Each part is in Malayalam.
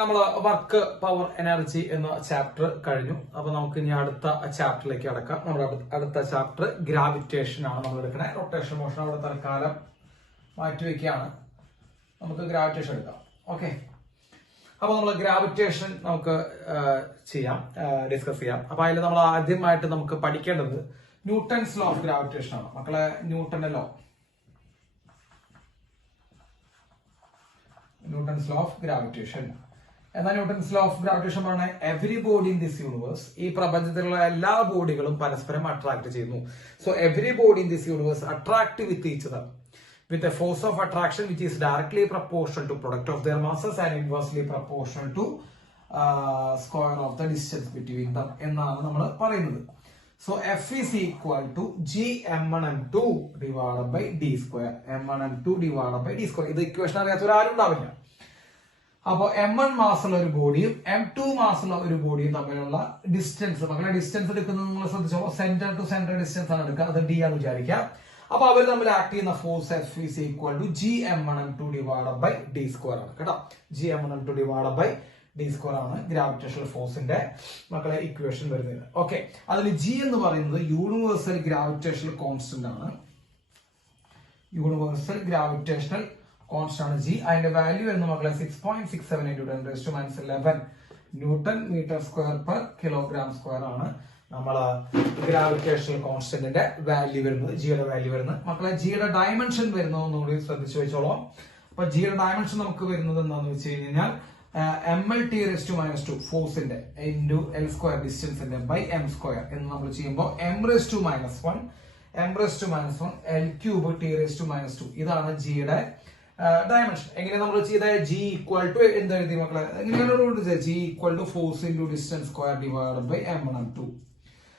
നമ്മൾ വർക്ക് പവർ എനർജി എന്ന ചാപ്റ്റർ കഴിഞ്ഞു. അപ്പൊ നമുക്ക് ഇനി അടുത്ത ചാപ്റ്ററിലേക്ക് കടക്കാം. നമ്മുടെ അടുത്ത ചാപ്റ്റർ ഗ്രാവിറ്റേഷൻ ആണ് നമ്മൾ എടുക്കണേ. റൊട്ടേഷൻ മോഷൻ അവിടെ തൽക്കാലം മാറ്റിവെക്കുകയാണ്. നമുക്ക് ഗ്രാവിറ്റേഷൻ എടുക്കാം. ഓക്കെ, അപ്പൊ നമ്മൾ ഗ്രാവിറ്റേഷൻ നമുക്ക് ചെയ്യാം, ഡിസ്കസ് ചെയ്യാം. അപ്പൊ അതിൽ നമ്മൾ ആദ്യമായിട്ട് നമുക്ക് പഠിക്കേണ്ടത് ന്യൂട്ടൺസ് ലോ ഓഫ് ഗ്രാവിറ്റേഷൻ ആണ്. മക്കളെ, ന്യൂട്ടന്റെ law, Newton's law of gravitation. എന്നാൽ ന്യൂട്ടൺസ് ലോ ഓഫ് ഗ്രാവിറ്റേഷൻ പറഞ്ഞാൽ every body in this universe, ഈ പ്രപഞ്ചത്തിലുള്ള എല്ലാ ബോഡികളും പരസ്പരം അട്രാക്ട് ചെയ്യുന്നു. So every body in this universe attract with each other with a force of attraction which is directly proportional to product of their masses and inversely proportional to square of the distance between them എന്നാണ് നമ്മൾ പറയുന്നത്. So F is equal to G(m1m2) divided by d square. m1m2 divided by d square. ഇത് ഇക്വേഷൻ അറിയാത്തവർ ആരും ഉണ്ടാവില്ല. അപ്പൊ m1 മാസുള്ള ഒരു ബോഡിയും m2 മാസുള്ള ഒരു ബോഡിയും തമ്മിലുള്ള ഡിസ്റ്റൻസ്, മക്കളെ ഡിസ്റ്റൻസ് എടുക്കുന്നത് നിങ്ങൾ ശ്രദ്ധിച്ചോ, സെന്റർ ടു സെന്റർ ഡിസ്റ്റൻസ് ആണ് എടുക്കുക. അത് d ആണെന്ന് വിചാരിക്കാം. അപ്പൊ അവർ തമ്മിൽ ആക്ട് ചെയ്യുന്ന force F is equal to G(m1m2) divided by d square ആണ് കേട്ടോ. G(m1m2) divided by d square ആണ് ഗ്രാവിറ്റേഷണൽ ഫോഴ്സിന്റെ മക്കളെ ഇക്വേഷൻ വരുന്നത്. ഓക്കെ, അതിൽ G എന്ന് പറയുന്നത് യൂണിവേഴ്സൽ ഗ്രാവിറ്റേഷണൽ കോൺസ്റ്റന്റ് ആണ്. യൂണിവേഴ്സൽ ഗ്രാവിറ്റേഷണൽ കോൺസ്റ്റന്റ് ആണ് G. അതിന്റെ വാല്യൂ എന്ന് മക്കളെ 6.67 into 10⁻11 newton metre square per kilogram square ആണ് നമ്മള് ഗ്രാവിറ്റേഷണൽ കോൺസ്റ്റന്റിന്റെ വാല്യൂ വരുന്നത്, ജിയുടെ വാല്യൂ വരുന്നത്. മക്കളെ, ജിയുടെ ഡയമെൻഷൻ വരുന്നതെന്നുകൂടി ശ്രദ്ധിച്ചു വെച്ചോളാം. അപ്പൊ ജിയുടെ ഡയമെൻഷൻ നമുക്ക് വരുന്നത് എന്താണെന്ന് വെച്ച് കഴിഞ്ഞാൽ mLT⁻² ഫോഴ്സിന്റെ ഇൻറ്റു L സ്ക്വയർ ഡിസ്റ്റൻസിന്റെ ബൈ m സ്ക്വയർ എന്ന് നമ്മൾ ചെയ്യുമ്പോൾ m⁻⁻1 L³ ഇതാണ് ജിയുടെ ഡയമെൻഷൻ. എങ്ങനെ നമ്മൾ ചെയ്ത ജി ഈക്വൽ ടു എന്ത് എഴുതി മക്കളെ, എങ്ങനെയാണ് G equal to force into distance square divided by m1m2.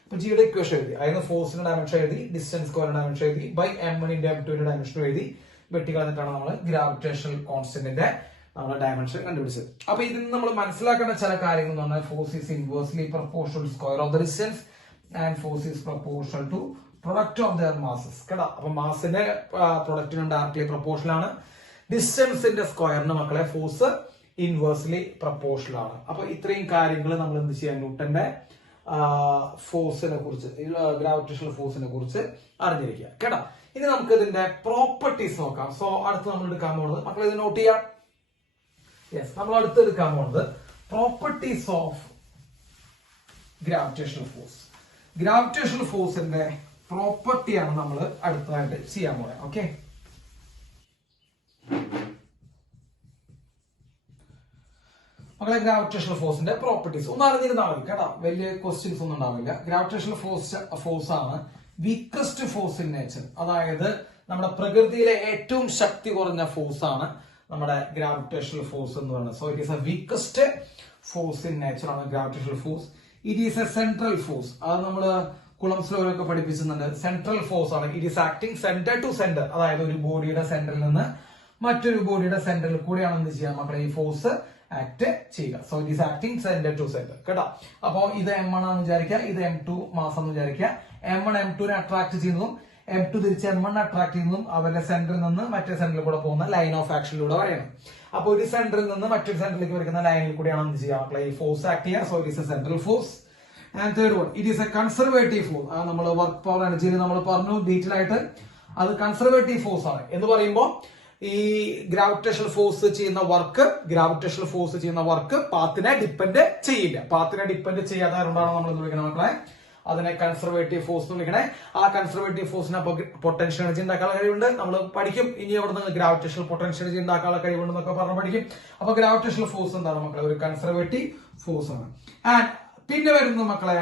ഇപ്പൊ ജിയുടെ ഇക്വേഷൻ എഴുതി, അതിന് ഫോഴ്സിന്റെ ഡയമെൻഷൻ എഴുതി, ഡിസ്റ്റൻസ് സ്ക്വയറിന്റെ ഡയമെൻഷൻ എഴുതി, ബൈ m1 × m2 ഡയമെൻഷൻ എഴുതി, വെട്ടിക്കളഞ്ഞിട്ടാണ് നമ്മൾ ഗ്രാവിറ്റേഷണൽ കോൺസ്റ്റന്റിന്റെ നമ്മുടെ ഡയമെൻഷൻ കണ്ടുപിടിച്ചത്. അപ്പൊ ഇതിൽ നിന്ന് നമ്മൾ മനസ്സിലാക്കേണ്ട ചില കാര്യങ്ങൾ എന്ന് പറഞ്ഞാൽ force is inversely proportional to square of the distance and force is proportional to product of their masses കേട്ടോ. അപ്പൊ മാസിന്റെ പ്രൊഡക്റ്റിന് ഡയറക്ട്ലി പ്രൊപ്പോർഷണൽ ആണ്. ഡിസ്റ്റൻസിന്റെ സ്ക്വയറിന് മക്കളെ ഫോഴ്സ് ഇൻവേഴ്സ്ലി പ്രൊപ്പോർഷണൽ ആണ്. അപ്പൊ ഇത്രയും കാര്യങ്ങൾ നമ്മൾ എന്ത് ചെയ്യാൻ, ന്യൂട്ടന്റെ ഫോഴ്സിനെ കുറിച്ച്, ഗ്രാവിറ്റേഷണൽ ഫോഴ്സിനെ കുറിച്ച് അറിഞ്ഞിരിക്കുക കേട്ടോ. ഇനി നമുക്ക് ഇതിന്റെ പ്രോപ്പർട്ടീസ് നോക്കാം. സോ അടുത്ത് നമ്മൾ എടുക്കാൻ പോകുന്നത്, മക്കളെ ഇത് നോട്ട് ചെയ്യാം. യെസ്, നമ്മൾ അടുത്ത് എടുക്കാൻ പോകുന്നത് properties of gravitational force. Gravitational ഫോഴ്സിന്റെ പ്രോപ്പർട്ടിയാണ് നമ്മൾ അടുത്തതായിട്ട് ചെയ്യാൻ പോകുന്നത്. ഓക്കെ, മക്കളെ, ഗ്രാവിറ്റേഷണൽ ഫോഴ്സിന്റെ പ്രോപ്പർട്ടീസ് ഒന്ന് അറിഞ്ഞിരുന്നാൽ മതി കേട്ടോ. വലിയ ക്വസ്റ്റ്യൻസ് ഒന്നും ഉണ്ടാവില്ല. ഗ്രാവിറ്റേഷണൽ ഫോഴ്സ് ആണ് വീക്കസ്റ്റ് ഫോഴ്സ് ഇൻ നേച്ചർ. അതായത് നമ്മുടെ പ്രകൃതിയിലെ ഏറ്റവും ശക്തി കുറഞ്ഞ ഫോഴ്സ് ആണ് നമ്മുടെ ഗ്രാവിറ്റേഷണൽ ഫോഴ്സ് എന്ന് പറയുന്നത്. So it is a weakest force in nature ആണ് gravitational force. It is a central force. അത് നമ്മൾ കുളംസ് ലോയിലൊക്കെ പഠിപ്പിച്ചിട്ടുണ്ട്. സെൻട്രൽ ഫോഴ്സ് ആണ്. It is acting centre to centre. അതായത് ഒരു ബോഡിയുടെ സെന്ററിൽ നിന്ന് മറ്റൊരു ബോഡിയുടെ സെന്ററിൽ കൂടെയാണ് എന്ത് ചെയ്യാൻ മക്കളെ ഈ ഫോഴ്സ് ആക്ട് ചെയ്യുക. So it is acting centre to centre കേട്ടോ. അപ്പോ ഇത് m1 ആണെന്ന് വിചാരിക്കുക, ഇത് m2 മാസം എന്ന് വിചാരിക്കുക. m1 m2 അട്രാക്ട് ചെയ്യുന്നതും m2 തിരിച്ച് m1 അട്രാക്ട് ചെയ്യുന്നതും അവരുടെ സെന്ററിൽ നിന്ന് മറ്റേ സെന്ററിൽ കൂടെ പോകുന്ന ലൈൻ ഓഫ് ആക്ഷനിലൂടെ വരെയാണ്. അപ്പൊ ഒരു സെന്ററിൽ നിന്ന് മറ്റൊരു സെന്ററിലേക്ക് വരുന്ന ലൈനിൽ കൂടെയാണ് എന്ത് ചെയ്യുക മക്കളെ ഈ ഫോഴ്സ് ആക്ട് ചെയ്യുക. So it is a central force. And third one, it is A conservative force. നമ്മൾ വർക്ക് പവർ എനർജിയിൽ നമ്മൾ പറഞ്ഞു ഡീറ്റെയിൽ ആയിട്ട്. അത് കൺസർവേറ്റീവ് ഫോഴ്സ് ആണ് എന്ന് പറയുമ്പോൾ ഈ ഗ്രാവിറ്റേഷണൽ ഫോഴ്സ് ചെയ്യുന്ന വർക്ക് പാത്തിനെ ഡിപ്പെൻഡ് ചെയ്യില്ല. പാത്തിനെ ഡിപ്പെൻഡ് ചെയ്യാതെ കൊണ്ടാണ് നമ്മൾ എന്ത് വിളിക്കുന്നത് മക്കളെ, അതിനെ കൺസർവേറ്റീവ് ഫോഴ്സ് എന്ന് വിളിക്കണേ. ആ കൺസർവേറ്റീവ് ഫോഴ്സിന് പൊട്ടൻഷ്യൽ എനർജി ഉണ്ടാക്കാനുള്ള കഴിവുണ്ട്. നമ്മൾ പഠിക്കും ഇനി അവിടെ നിന്ന് ഗ്രാവിറ്റേഷണൽ പൊട്ടൻഷ്യൽ എനർജി ഉണ്ടാക്കാനുള്ള കഴിവുണ്ടെന്നൊക്കെ പറഞ്ഞ് പഠിക്കും. അപ്പൊ ഗ്രാവിറ്റേഷണൽ ഫോഴ്സ് എന്താണ് മക്കളെ, ഒരു കൺസർവേറ്റീവ് ഫോഴ്സ് ആണ്. ആൻഡ് പിന്നെ വരുന്നത് മക്കളെ,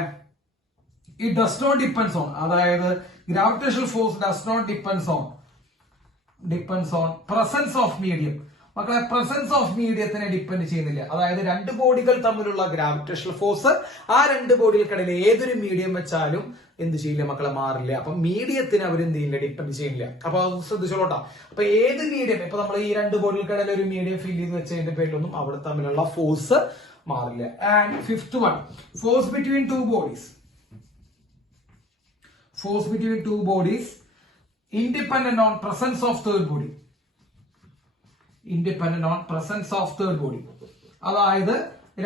it does not depends on, അതായത് gravitational force does not depends on presence of medium. മക്കളെ, പ്രസൻസ് ഓഫ് മീഡിയത്തിനെ ഡിപ്പെൻഡ് ചെയ്യുന്നില്ല. അതായത് രണ്ട് ബോഡികൾ തമ്മിലുള്ള ഗ്രാവിറ്റേഷണൽ ഫോഴ്സ് ആ രണ്ട് ബോഡികൾക്കിടയിൽ ഏതൊരു മീഡിയം വെച്ചാലും എന്ത് ചെയ്യില്ല മക്കളെ, മാറില്ല. അപ്പൊ മീഡിയത്തിന് അവർ എന്ത് ചെയ്യില്ല, ഡിപ്പെൻഡ് ചെയ്യില്ല. അപ്പൊ അത് ശ്രദ്ധിച്ചോളൂട്ടാ. അപ്പൊ ഏത് മീഡിയം, ഇപ്പൊ നമ്മൾ ഈ രണ്ട് ബോഡികൾക്കിടയിൽ ഒരു മീഡിയം ഫിൽ ചെയ്ത് വെച്ചതിന്റെ പേരിലൊന്നും അവിടെ തമ്മിലുള്ള ഫോഴ്സ് മാറില്ല. And fifth one, force between two bodies independent on presence of third body. അതായത്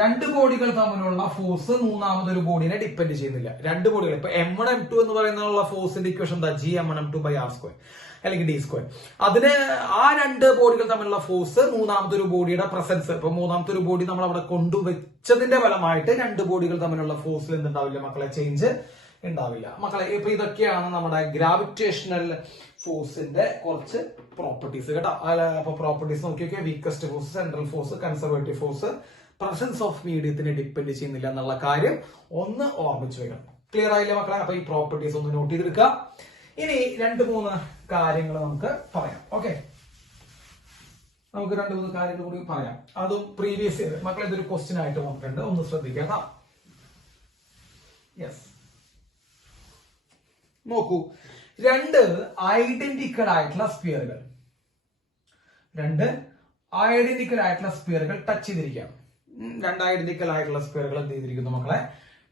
രണ്ട് ബോഡികൾ തമ്മിലുള്ള ഫോഴ്സ് മൂന്നാമതൊരു ബോഡിനെ ഡിപ്പെൻഡ് ചെയ്യുന്നില്ല. രണ്ട് ബോഡികൾ ഇപ്പൊ M1 M2 എന്ന് പറയുന്ന ഫോഴ്സിന്റെ ഇക്വേഷൻ എന്താ? G(M1M2)/r², അല്ലെങ്കിൽ d². അതിന് ആ രണ്ട് ബോഡികൾ തമ്മിലുള്ള ഫോഴ്സ് മൂന്നാമതൊരു ബോഡിയുടെ പ്രസൻസ്, ഇപ്പൊ മൂന്നാമത്തെ ഒരു ബോഡി നമ്മൾ അവിടെ കൊണ്ടുവച്ചതിന്റെ ഫലമായിട്ട് രണ്ട് ബോഡികൾ തമ്മിലുള്ള ഫോഴ്സിൽ എന്തുണ്ടാവില്ല മക്കളെ? ചേഞ്ച് ഉണ്ടാവില്ല മക്കളെ. ഇപ്പൊ ഇതൊക്കെയാണ് നമ്മുടെ ഗ്രാവിറ്റേഷണൽ ഫോഴ്സിന്റെ കുറച്ച് പ്രോപ്പർട്ടീസ് കേട്ടോ. അപ്പൊ പ്രോപ്പർട്ടീസ് നോക്കിയൊക്കെ weakest force, central force, conservative force, presence of മീഡിയത്തിനെ ഡിപ്പെൻഡ് ചെയ്യുന്നില്ല എന്നുള്ള കാര്യം ഒന്ന് ഓർമ്മിച്ചു വെക്കണം. ക്ലിയർ ആയില്ലേ മക്കളെ? അപ്പൊ ഈ പ്രോപ്പർട്ടീസ് ഒന്ന് നോട്ട് ചെയ്തെടുക്കുക. ഇനി 2-3 കാര്യങ്ങൾ നമുക്ക് പറയാം. ഓക്കെ, നമുക്ക് 2-3 കാര്യങ്ങൾ കൂടി പറയാം. അതും പ്രീവിയസ് ഇയർ മക്കളെ ഇതൊരു ക്വസ്റ്റ്യൻ ആയിട്ട് വന്നിട്ടുണ്ട്, ഒന്ന് ശ്രദ്ധിക്കാം. യെസ്, നോക്കൂ, രണ്ട് ഐഡന്റിക്കൽ ആയിട്ടുള്ള സ്പിയറുകൾ ടച്ച് ചെയ്തിരിക്കുകയാണ്. രണ്ട് ഐഡന്റിക്കൽ ആയിട്ടുള്ള സ്പിയറുകൾ എന്ത് ചെയ്തിരിക്കുന്നു മക്കളെ?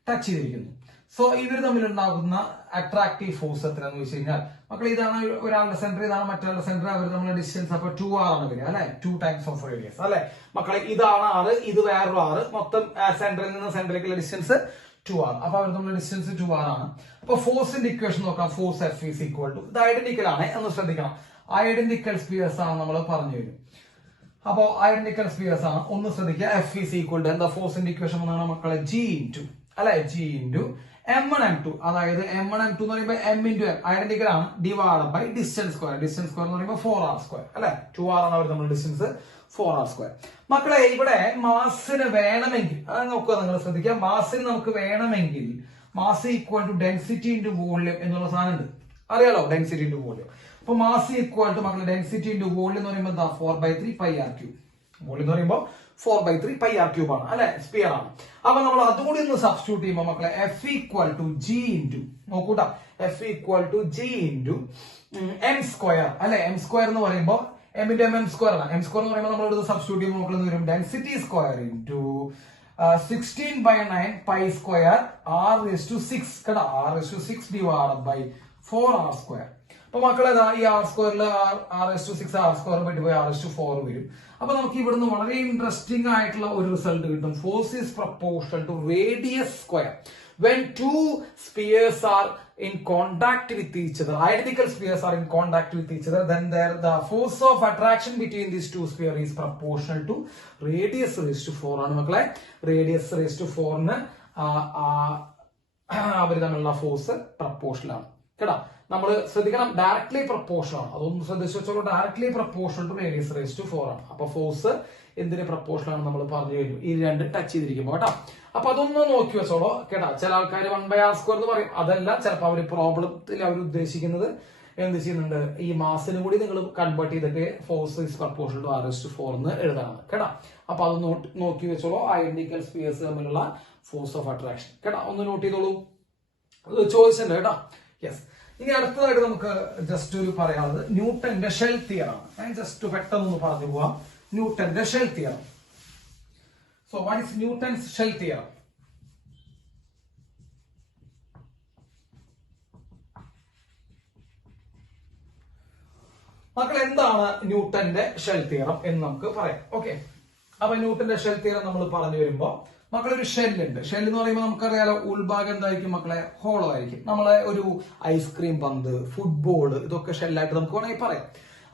ടച്ച് ചെയ്തിരിക്കുന്നു. സോ ഇവർ തമ്മിൽ ഉണ്ടാകുന്ന അട്രാക്റ്റീവ് ഫോഴ്സ് എത്രയാണെന്ന് വെച്ച് കഴിഞ്ഞാൽ മക്കളെ, ഇതാണ് ഒരാളുടെ സെന്റർ, ഇതാണ് മറ്റൊരാളുടെ സെന്റർ, അവർ തമ്മിലുള്ള ഡിസ്റ്റൻസ് അപ്പൊ 2r ആണ് വരിക അല്ലെ? 2 ടൈംസ് ഓഫ് റേഡിയസ് അല്ലെ മക്കളെ? ഇതാണ് r, ഇത് വേറൊരു r, മൊത്തം സെന്ററിൽ നിന്ന് സെന്ററിലേക്കുള്ള ഡിസ്റ്റൻസ് 2r. അപ്പൊ അവർ തമ്മിലുള്ള ഡിസ്റ്റൻസ് 2r ആണ്. അപ്പൊ ഫോഴ്സിന്റെ ഇക്വേഷൻ നോക്കാം. Force F is equal to, ഇത് ഐഡന്റിക്കൽ ആണ് എന്ന് ശ്രദ്ധിക്കണം. ഐഡന്റിക്കൽ സ്പിയേഴ്സ് ആണ് നമ്മൾ പറഞ്ഞു തരും. അപ്പോ ഐഡന്റിക്കൽ സ്പിയേഴ്സ് ആണ്, ഒന്ന് ശ്രദ്ധിക്കുക. F is equal to എന്താ? ഫോഴ്സിന്റെ ഇക്വേഷൻ എന്നാണ് മക്കളെ G into അല്ലെ? G into M1 M2, അതായത് M1 M2 എന്ന് പറയുമ്പോൾ M into M ഐഡന്റിക്കൽ ആണ്, divide by distance square. Distance square എന്ന് പറയുമ്പോൾ 4r² അല്ലെ? 2r ആണ് അവർ തമ്മിലുള്ള ഡിസ്റ്റൻസ്, 4r². മക്കളെ ഇവിടെ മാസിന് വേണമെങ്കിൽ അത് നോക്കുക, നിങ്ങൾ ശ്രദ്ധിക്കുക. മാസിന് നമുക്ക് വേണമെങ്കിൽ mass equal to density into volume എന്നുള്ള സാധനം ഉണ്ട്, അറിയാലോ? Density into volume. അപ്പൊ മാസ് ഈക്വൽ ടു മക്കളെ ഡെൻസിറ്റി ഇൻറ്റു വോള്യൂം എന്ന് പറയുമ്പോൾ എന്താ? 4/3πr³. വോള്യൂം എന്ന് പറയുമ്പോൾ 4/3πr³ ആണ് അല്ലെ? സ്പിയർ ആണ്. അപ്പൊ നമ്മൾ അതുകൂടി ഒന്ന് സബ്സ്റ്റിറ്റ്യൂട്ട് ചെയ്യുമ്പോൾ മക്കളെ F equal to G into, നോക്കൂട്ടാ, F equal to G into M² അല്ലെ? M² എന്ന് പറയുമ്പോൾ M into M square ആണ്. M square എന്ന് പറയുമ്പോൾ നമ്മൾ ഇവിടെ സബ്സ്റ്റിറ്റ്യൂട്ട് ചെയ്യുമ്പോൾ നമുക്ക് എന്ത് വരും? ഡെൻസിറ്റി സ്ക്വയർ ഇൻറ്റു 16/9 π² r⁻6 കേട്ടോ. r⁻6 divide by 4r². അപ്പൊ മക്കളെ ഈ r²ൽ r⁻6 r² പോയി r⁻4 വരും. അപ്പൊ നമുക്ക് ഇവിടുന്ന് വളരെ ഇൻട്രസ്റ്റിംഗ് ആയിട്ടുള്ള ഒരു റിസൾട്ട് കിട്ടും. Force is proportional to radius square. When two spheres are in contact with each other, identical spheres are in contact with each other, then the force of attraction between these two spheres is proportional to radius raised to 4 ആണ് മക്കളെ. radius raised to 4 അവർ തമ്മിലുള്ള ഫോഴ്സ് പ്രപ്പോർഷണൽ ആണ് കേട്ടോ. നമ്മൾ ശ്രദ്ധിക്കണം, ഡയറക്ട്ലി പ്രപ്പോർഷണൽ ആണ്. അതൊന്ന് ശ്രദ്ധിച്ചു വെച്ചോളൂ. Directly proportional to radius raise to 4 ആണ്. അപ്പൊ ഫോഴ്സ് എന്തിന് പ്രപ്പോർഷണൽ ആണ് നമ്മൾ പറഞ്ഞു കഴിഞ്ഞു, ഈ രണ്ട് ടച്ച് ചെയ്തിരിക്കുമ്പോ കേട്ടോ. അപ്പൊ അതൊന്ന് നോക്കി വെച്ചോളൂ കേട്ടോ. ചില ആൾക്കാർ 1/r² എന്ന് പറയും, അതല്ല. ചിലപ്പോൾ അവർ പ്രോബ്ലത്തിൽ അവർ ഉദ്ദേശിക്കുന്നത് എന്ത് ചെയ്യുന്നുണ്ട്, ഈ മാസിനും കൂടി നിങ്ങൾ കൺവേർട്ട് ചെയ്തിട്ട് force is proportional to r⁻4 എന്ന് എഴുതാനാണ് കേട്ടോ. അപ്പൊ അത് നോക്കി വെച്ചോളൂ. ഐഡന്റിക്കൽ സ്പിയേഴ്സ് തമ്മിലുള്ള ഫോഴ്സ് ഓഫ് അട്രാക്ഷൻ കേട്ടോ, ഒന്ന് നോട്ട് ചെയ്തോളൂ. ചോദിച്ചിട്ടുണ്ട് കേട്ടോ. യെസ്, ഇനി അടുത്തതായിട്ട് നമുക്ക് ജസ്റ്റ് ഒരു പറയാനുള്ളത് ന്യൂട്ടന്റെ ഷെൽ തിയറം. ഞാൻ ജസ്റ്റ് പെട്ടെന്ന് പറഞ്ഞു പോവാം. ന്യൂട്ടന്റെ shell theorem. So what is Newton's shell theorem? മക്കൾ, എന്താണ് ന്യൂട്ടന്റെ ഷെൽ തിയറം എന്ന് നമുക്ക് പറയാം. ഓക്കെ, അപ്പൊ ന്യൂട്ടന്റെ ഷെൽ തിയറം നമ്മൾ പറഞ്ഞു വരുമ്പോ മക്കളൊരു ഷെല്ലുണ്ട്. ഷെൽ എന്ന് പറയുമ്പോൾ നമുക്കറിയാലോ, ഉൾഭാഗം എന്തായിരിക്കും മക്കളെ? ഹോളോ ആയിരിക്കും. നമ്മളെ ഒരു ഐസ്ക്രീം പന്ത്, ഫുട്ബോൾ, ഇതൊക്കെ ഷെല്ലായിട്ട് നമുക്ക് വേണമെങ്കിൽ പറയാം.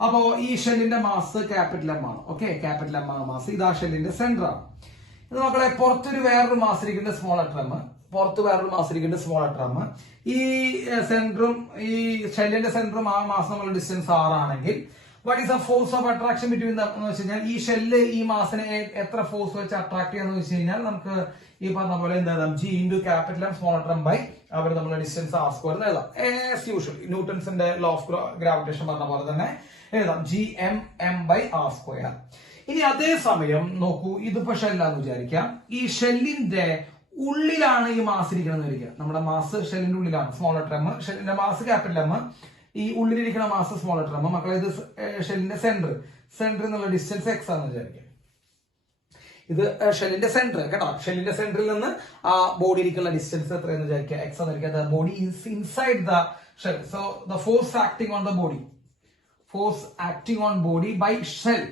അപ്പോ ഈ ഷെല്ലിന്റെ മാസ് ക്യാപിറ്റൽ M ആണ്. ഓക്കെ, ക്യാപിറ്റൽ M ആണ് മാസ്. ഇത് ആ ഷെല്ലിന്റെ സെന്റർ ആണ്. ഇത് മക്കളെ പുറത്തൊരു വേറൊരു മാസ് ഇരിക്കുന്ന സ്മോൾ അട്രം, പുറത്ത് വേറൊരു മാസ് ഇരിക്കുന്ന സ്മോൾ അട്രം. ഈ സെന്ററും ഈ ഷെല്ലിന്റെ സെന്ററും ആ മാസ് നമ്മൾ ഡിസ്റ്റൻസ് r ആണെങ്കിൽ what is the force of attraction between them എന്ന് വെച്ച് കഴിഞ്ഞാൽ, ഈ ഷെല്ല് ഈ മാസിനെ എത്ര ഫോഴ്സ് വെച്ച് അട്രാക്ട് ചെയ്യാന്ന് വെച്ച് കഴിഞ്ഞാൽ നമുക്ക് ഈ പറഞ്ഞ പോലെ എന്താ G into capital M small അട്രം ബൈ അവർ നമ്മളെ ഡിസ്റ്റൻസ് r² എന്ന് എഴുതാം. ആസ് യൂഷ്വൽ ന്യൂട്ടൺസിന്റെ ലോ ഓഫ് ഗ്രാവിറ്റേഷൻ പറഞ്ഞ പോലെ തന്നെ എഴുതാം, Gm/m/r². ഇനി അതേസമയം നോക്കൂ, ഇതിപ്പോ ഷെല്ലാന്ന് വിചാരിക്കാം. ഈ ഷെല്ലിന്റെ ഉള്ളിലാണ് ഈ മാസ് ഇരിക്കണമെന്ന് വിചാരിക്കുക. നമ്മുടെ മാസ് ഷെല്ലിന്റെ ഉള്ളിലാണ്, സ്മോൾ അട്രം. ഷെല്ലിന്റെ മാസ് ക്യാപിറ്റൽ M, ഈ ഉള്ളിലിരിക്കുന്ന മാസ് സ്മോൾ അട്രം. മക്കളെ, ഇത് ഷെല്ലിന്റെ സെന്റർ എന്നുള്ള ഡിസ്റ്റൻസ് x ആണെന്ന് വിചാരിക്കുക. ഇത് ഷെല്ലിന്റെ സെന്റർ കേട്ടോ. ഷെല്ലിന്റെ സെന്ററിൽ നിന്ന് ആ ബോഡി ഇരിക്കുന്ന ഡിസ്റ്റൻസ് എത്രയെന്ന് വിചാരിക്കുക, x എന്ന് വിചാരിക്കുക. Body is inside the shell. So the force acting on the body, force acting on body by shell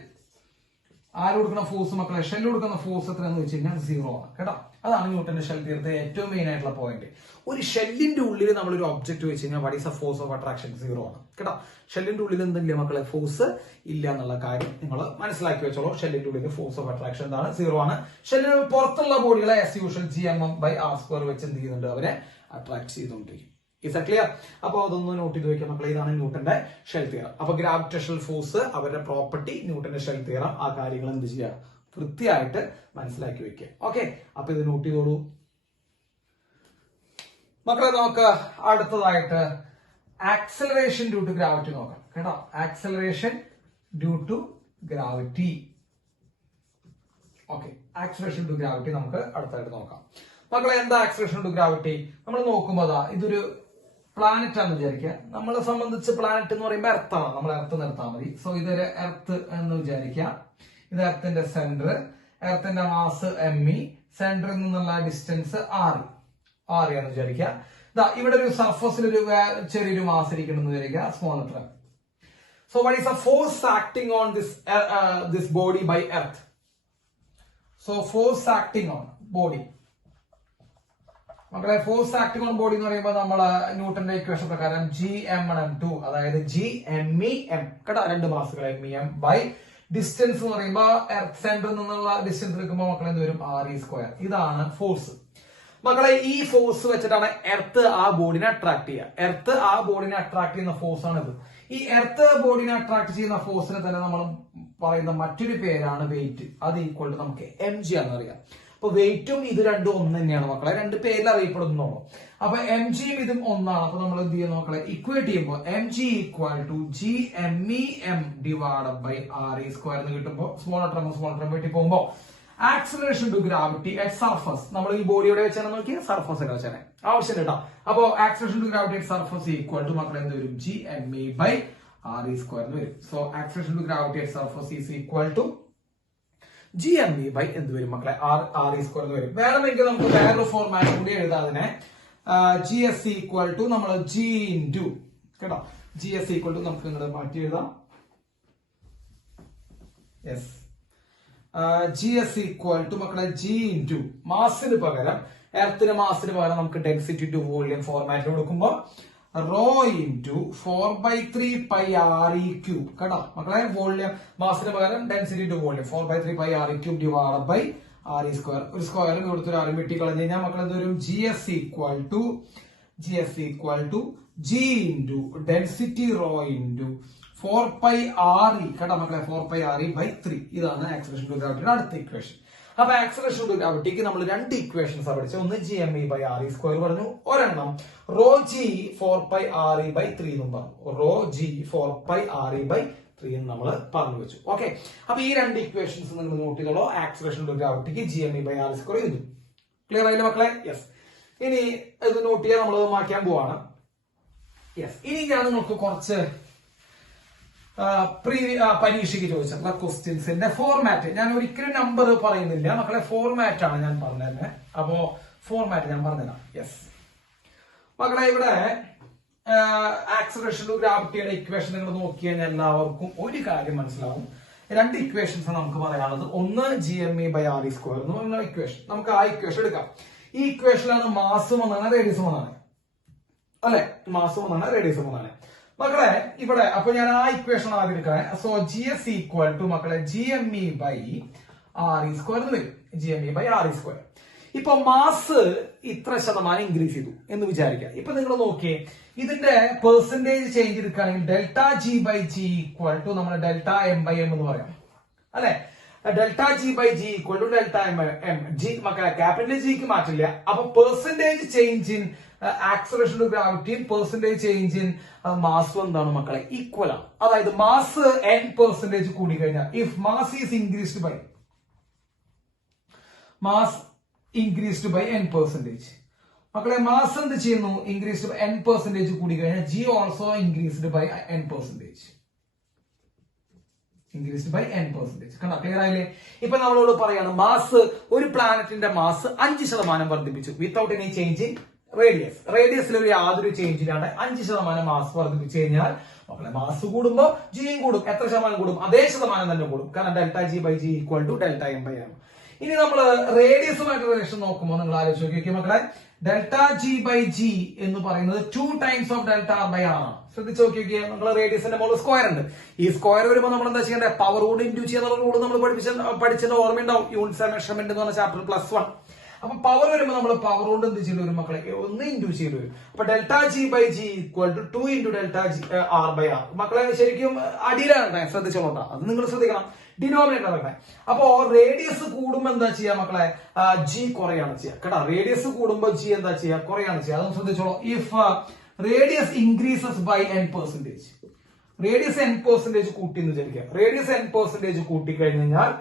ആര് കൊടുക്കുന്ന ഫോഴ്സ് മക്കളെ, ഷെല്ല് കൊടുക്കുന്ന ഫോഴ്സ് എത്രയാണെന്ന് വെച്ച് കഴിഞ്ഞാൽ 0 ആണ് കേട്ടോ. അതാണ് ന്യൂട്ടന്റെ ഷെൽ തിയറത്തെ ഏറ്റവും മെയിൻ ആയിട്ടുള്ള പോയിന്റ്. ഒരു ഷെല്ലിന്റെ ഉള്ളിൽ നമ്മളൊരു ഒബ്ജക്ട് വെച്ച് കഴിഞ്ഞാൽ what is A force of attraction? 0 ആണ് കേട്ടോ. ഷെല്ലിന്റെ ഉള്ളിൽ എന്തില്ല മക്കളെ, ഫോഴ്സ് ഇല്ല എന്നുള്ള കാര്യം നിങ്ങൾ മനസ്സിലാക്കി വെച്ചോളൂ. ഷെല്ലിന്റെ ഉള്ളിൽ ഫോഴ്സ് ഓഫ് അട്രാക്ഷൻ എന്താണ്? 0 ആണ്. ഷെല്ലിന് പുറത്തുള്ള ബോഡികളെ ആസ് യൂഷ്വൽ Gmm/r² വെച്ച് എന്ത് ചെയ്യുന്നുണ്ട്, അവരെ അട്രാക്ട് ചെയ്തുകൊണ്ടിരിക്കും. Is that clear? അപ്പൊ അതൊന്ന് നോട്ട് ചെയ്ത് വെക്കാം മക്കളെ. ഇതാണ് ന്യൂട്ടന്റെ ഷെൽ തിയറം. അപ്പൊ ഗ്രാവിറ്റേഷണൽ ഫോഴ്സ്, അവരുടെ പ്രോപ്പർട്ടി, ന്യൂട്ടന്റെ ഷെൽ തിയറം, ആ കാര്യങ്ങൾ എന്ത് ചെയ്യുക, കൃത്യമായിട്ട് മനസ്സിലാക്കി വെക്കുക. ഓക്കെ, അപ്പൊ ഇത് നോട്ട് ചെയ്തോളൂ മക്കളെ. നമുക്ക് അടുത്തതായിട്ട് ആക്സലറേഷൻ ഡ്യൂ ടു ഗ്രാവിറ്റി നോക്കാം കേട്ടോ. Acceleration due to gravity. Okay, acceleration to gravity നമുക്ക് അടുത്തായിട്ട് നോക്കാം മക്കളെ. എന്താ ആക്സലറേഷൻ ടു ഗ്രാവിറ്റി? നമ്മൾ നോക്കുമ്പോൾ ഇതൊരു പ്ലാനറ്റ് ആണെന്ന് വിചാരിക്കുക. നമ്മളെ സംബന്ധിച്ച് പ്ലാനറ്റ് എന്ന് പറയുമ്പോൾ എർത്ത് ആണ്. നമ്മൾ എർത്ത് നിർത്താൻ മതി. സോ ഇതൊരു എർത്ത് എന്ന് വിചാരിക്കുക. ഇത് എർത്തിന്റെ സെന്റർ, എർത്തിന്റെ മാസ് me, സെന്ററിൽ നിന്നുള്ള ഡിസ്റ്റൻസ് r ആണെന്ന് വിചാരിക്കുക. ഇവിടെ ഒരു സർഫസിൽ ഒരു ചെറിയൊരു മാസ് ഇരിക്കണമെന്ന് വിചാരിക്കുക, small letter. So what is the force acting on this body by earth? So force acting on body മക്കളെ, ഫോഴ്സ് ആക്ടിംഗ് ഓൺ ബോഡി എന്ന് പറയുമ്പോൾ നമ്മള് ന്യൂട്ടന്റെ ഇക്വേഷൻ പ്രകാരം Gm1m2, അതായത് Gmem കേട്ടോ, രണ്ട് മാസുകൾ mem ബൈ ഡിസ്റ്റൻസ് എന്ന് പറയുമ്പോൾ എർത്ത് സെന്ററിൽ നിന്നുള്ള ഡിസ്റ്റൻസ് എടുക്കുമ്പോൾ മക്കളെ എന്ത് വരും, re². ഇതാണ് ഫോഴ്സ് മക്കളെ. ഈ ഫോഴ്സ് വെച്ചിട്ടാണ് എർത്ത് ആ ബോഡിനെ അട്രാക്ട് ചെയ്യുക. എർത്ത് ആ ബോഡിനെ അട്രാക്ട് ചെയ്യുന്ന ഫോഴ്സ് ആണ് ഇത്. ഈ എർത്ത് ബോഡിനെ അട്രാക്ട് ചെയ്യുന്ന ഫോഴ്സിനെ തന്നെ നമ്മൾ പറയുന്ന മറ്റൊരു പേരാണ് വെയിറ്റ്. അത് ഈക്വൽ ടു നമുക്ക് mg ആണെന്ന് അറിയാം. അപ്പൊ വെയിറ്റും ഇത് രണ്ടും ഒന്ന് തന്നെയാണ് മക്കളെ, രണ്ട് പേരിൽ അറിയപ്പെടുന്നുള്ളൂ. അപ്പൊ mgയും ഇതും ഒന്നാണ്. അപ്പൊ നമ്മൾ എന്ത് ചെയ്യുന്നു മക്കളെ, ഇക്വേറ്റ് ചെയ്യുമ്പോൾ mg equal to Gmem divided by re² എന്ന് കിട്ടുമ്പോൾ സ്മോൾ ലെറ്റർ വെട്ടി പോകുമ്പോൾ acceleration to gravity at surface, നമ്മൾ ഈ ബോഡി എവിടെ വെച്ചാൽ നോക്കിയാൽ സർഫസിൽ വെച്ചാൽ ആവശ്യം കേട്ടോ. അപ്പോ acceleration to gravity at surface equal to മക്കളെ എന്ത് വരും, Gme ബൈ re² എന്ന് വരും. So acceleration to gravity at surface is equal to Gme by എന്ത് വരും മക്കളെ, re² എന്ന് വരും. വേണമെങ്കിൽ നമുക്ക് വേറൊരു ഫോർമാറ്റ് കൂടി എഴുതാം അതിനെ. Gs ഈക്വൽ ടു നമ്മൾ G ഇൻറ്റു കേട്ടോ, Gs ഈക്വൽ ടു നമുക്ക് ഇങ്ങോട്ട് മാറ്റി എഴുതാം. യെസ്, Gs ഈക്വൽ ടു മക്കളെ G ഇൻറ്റു മാസിന് പകരം, എർത്തിന് മാസിന് പകരം നമുക്ക് ഡെൻസിറ്റി ടു വോളിയം ഫോർമാറ്റിൽ കൊടുക്കുമ്പോൾ റോ ഇൻറ്റു 4/3 പൈ re³ കേട്ടോ മക്കളെ. വോളിയം മാസിന് പകരം density to volume 4/3 pi re³ divided by re². ഒരു സ്ക്വയറും കൊടുത്തൊരു ആരും വെട്ടി കളഞ്ഞു കഴിഞ്ഞാൽ മക്കളെ എന്ത് വരും, Gs equal to G into density rho into 4 re കേട്ടോ മക്കളെ, 4 re/3. ഇതാണ് ആക്സലറേഷൻ ടു ഗ്രാവിറ്റിയുടെ അടുത്ത ഇക്വേഷൻ. അപ്പൊ ആക്സലറേഷൻ ടു ഗ്രാവിറ്റിക്ക് നമ്മൾ രണ്ട് ഇക്വേഷൻസ് പഠിച്ചു. ഒന്ന് Gme ബൈ re² പറഞ്ഞു, ഒരെണ്ണം റോ G 4 re/3 എന്നും പറഞ്ഞു. റോ G 4 re/3 എന്ന് നമ്മൾ പറഞ്ഞു വെച്ചു. ഓക്കെ, അപ്പൊ ഈ രണ്ട് ഇക്വേഷൻസ് നിങ്ങൾ നോട്ട് ചെയ്തോളൂ. ആക്സലറേഷൻ ടു ഗ്രാവിറ്റിക്ക് Gme ബൈ re² എഴുതും. ക്ലിയർ ആയില്ലേ മക്കളെ? യെസ്. ഇനി ഇത് നോട്ട് ചെയ്യാൻ നമ്മൾ മാറ്റാൻ പോവാണ്. യെസ്, ഇനി ഞാൻ നിങ്ങൾക്ക് കുറച്ച് പരീക്ഷയ്ക്ക് ചോദിച്ചിട്ടുള്ള ക്വസ്റ്റ്യൻസിന്റെ ഫോർമാറ്റ്, ഞാൻ ഒരിക്കലും നമ്പർ പറയുന്നില്ല മക്കളെ, ഫോർമാറ്റ് ആണ് ഞാൻ പറഞ്ഞത്. അപ്പോ ഫോർമാറ്റ് ഞാൻ പറഞ്ഞുതരാം. യെസ് മക്കളെ, ഇവിടെ ആക്സലറേഷൻ ടു ഗ്രാവിറ്റിയുടെ ഇക്വേഷൻ നിങ്ങൾ നോക്കി കഴിഞ്ഞാൽ എല്ലാവർക്കും ഒരു കാര്യം മനസ്സിലാവും. രണ്ട് ഇക്വേഷൻസ് നമുക്ക് പറയാനുള്ളത്. ഒന്ന് Gme ബൈ re² എന്ന് പറഞ്ഞ ഇക്വേഷൻ. നമുക്ക് ആ ഇക്വേഷൻ എടുക്കാം. ഈ ഇക്വേഷനിലാണ് മാസും ഒന്നാണ് റേഡിയസും ഒന്നാണ് അല്ലെ, മാസും ഒന്നാണ് റേഡിയസും ഒന്നാണ് മക്കളെ. ഇവിടെ അപ്പൊ ഞാൻ ആ ഇക്വേഷൻ ആദ്യം എടുക്കാൻ. സോ Gs ഈക്വൽ ടു മക്കളെ Gme ബൈ re² എന്ന് വരും. Gme by re². ഇപ്പൊ മാസ് ഇത്ര ശതമാനം ഇൻക്രീസ് ചെയ്തു എന്ന് വിചാരിക്കാം. ഇപ്പൊ നിങ്ങൾ നോക്കിയേ, ഇതിന്റെ പെർസെന്റേജ് ചേഞ്ച് എടുക്കുകയാണെങ്കിൽ delta G by G equal to നമ്മൾ ഡെൽറ്റ M ബൈ M എന്ന് പറയാം അല്ലെ. Delta G by G equal to delta M. G മക്കളെ ക്യാപിറ്റൽ Gക്ക് മാറ്റില്ല. അപ്പൊ percentage change in acceleration to ഗ്രാവിറ്റിയും പെർസെന്റേജ് ചേഞ്ച് ഇൻ മാസും എന്താണ് മക്കളെ, ഈക്വൽ ആണ്. അതായത് മാസ് n% കൂടി കഴിഞ്ഞാൽ, if mass is increased by n%, മക്കളെ മാസ് എന്ത് ചെയ്യുന്നു, ഇൻക്രീസ്ഡ് ബൈ n% കൂടി കഴിഞ്ഞാൽ G also increased by n%. Increased by n%. കണ്ടോ, ക്ലിയർ ആയില്ലേ? ഇപ്പൊ നമ്മളോട് പറയാണ് മാസ്, ഒരു പ്ലാനറ്റിന്റെ മാസ് 5% വർദ്ധിപ്പിച്ചു വിത്തൗട്ട് എനി ചേഞ്ച് ഇൻ റേഡിയസിൽ ഒരു യാതൊരു ചേഞ്ച് ഇല്ലാണ്ട് 5% മാസ് വർദ്ധിപ്പിച്ചു കഴിഞ്ഞാൽ മക്കളെ മാസ് കൂടുമ്പോ ജിയും കൂടും. എത്ര ശതമാനം കൂടും? അതേ ശതമാനം തന്നെ കൂടും. കാരണം ΔG/G = ΔM/m. ഇനി നമ്മൾ റേഡിയസുമായിട്ട് റിലേഷൻ നോക്കുമ്പോൾ നിങ്ങൾ ആലോചിച്ച് നോക്കിയ മക്കളെ, ΔG/G എന്ന് പറയുന്നത് 2 ടൈംസ് ഓഫ് ΔR/R ആണ്. ശ്രദ്ധിച്ച് നോക്കിയൊക്കെ, നമ്മൾ റേഡിയസിന്റെ മുകളിൽ സ്ക്വയർ ഉണ്ട്. ഈ സ്ക്വയർ വരുമ്പോൾ നമ്മൾ എന്താ ചെയ്യേണ്ടത്? പവർ കൊണ്ട് ഇൻഡ്യൂസ് ചെയ്യുന്ന റൂൾ നമ്മൾ പഠിച്ചതിന്റെ ഓർമ്മയുണ്ടാവും. യൂണിറ്റ്സ് ആൻഡ് മെഷർമെന്റ് എന്ന് പറഞ്ഞ ചാപ്റ്റർ +1. അപ്പൊ പവർ വരുമ്പോൾ നമ്മൾ പവർ കൊണ്ട് എന്ത് ചെയ്തു വരും മക്കളെ? ഒന്ന് ഇൻഡ്യൂസ് ചെയ്തു വരും. അപ്പൊ ΔG/G = 2 × ΔR/R. മക്കളെ ശരിക്കും അടിയിലാണ്, ശ്രദ്ധിച്ചോളാം. അത് നിങ്ങൾ ശ്രദ്ധിക്കണം, ഡിനോമിനേറ്റർ ആണ്. അപ്പോ റേഡിയസ് കൂടുമ്പോ എന്താ ചെയ്യാ മക്കളെ? ജി കുറയാണ് ചെയ്യുക കേട്ടോ. റേഡിയസ് കൂടുമ്പോ ജി എന്താ ചെയ്യുക? കുറയാണ് ചെയ്യുക. അതൊന്ന് ശ്രദ്ധിച്ചോളൂ. If radius increases by n%, radius n% കൂട്ടി എന്ന് വിചാരിക്കുക. റേഡിയസ് n% കൂട്ടി കഴിഞ്ഞാൽ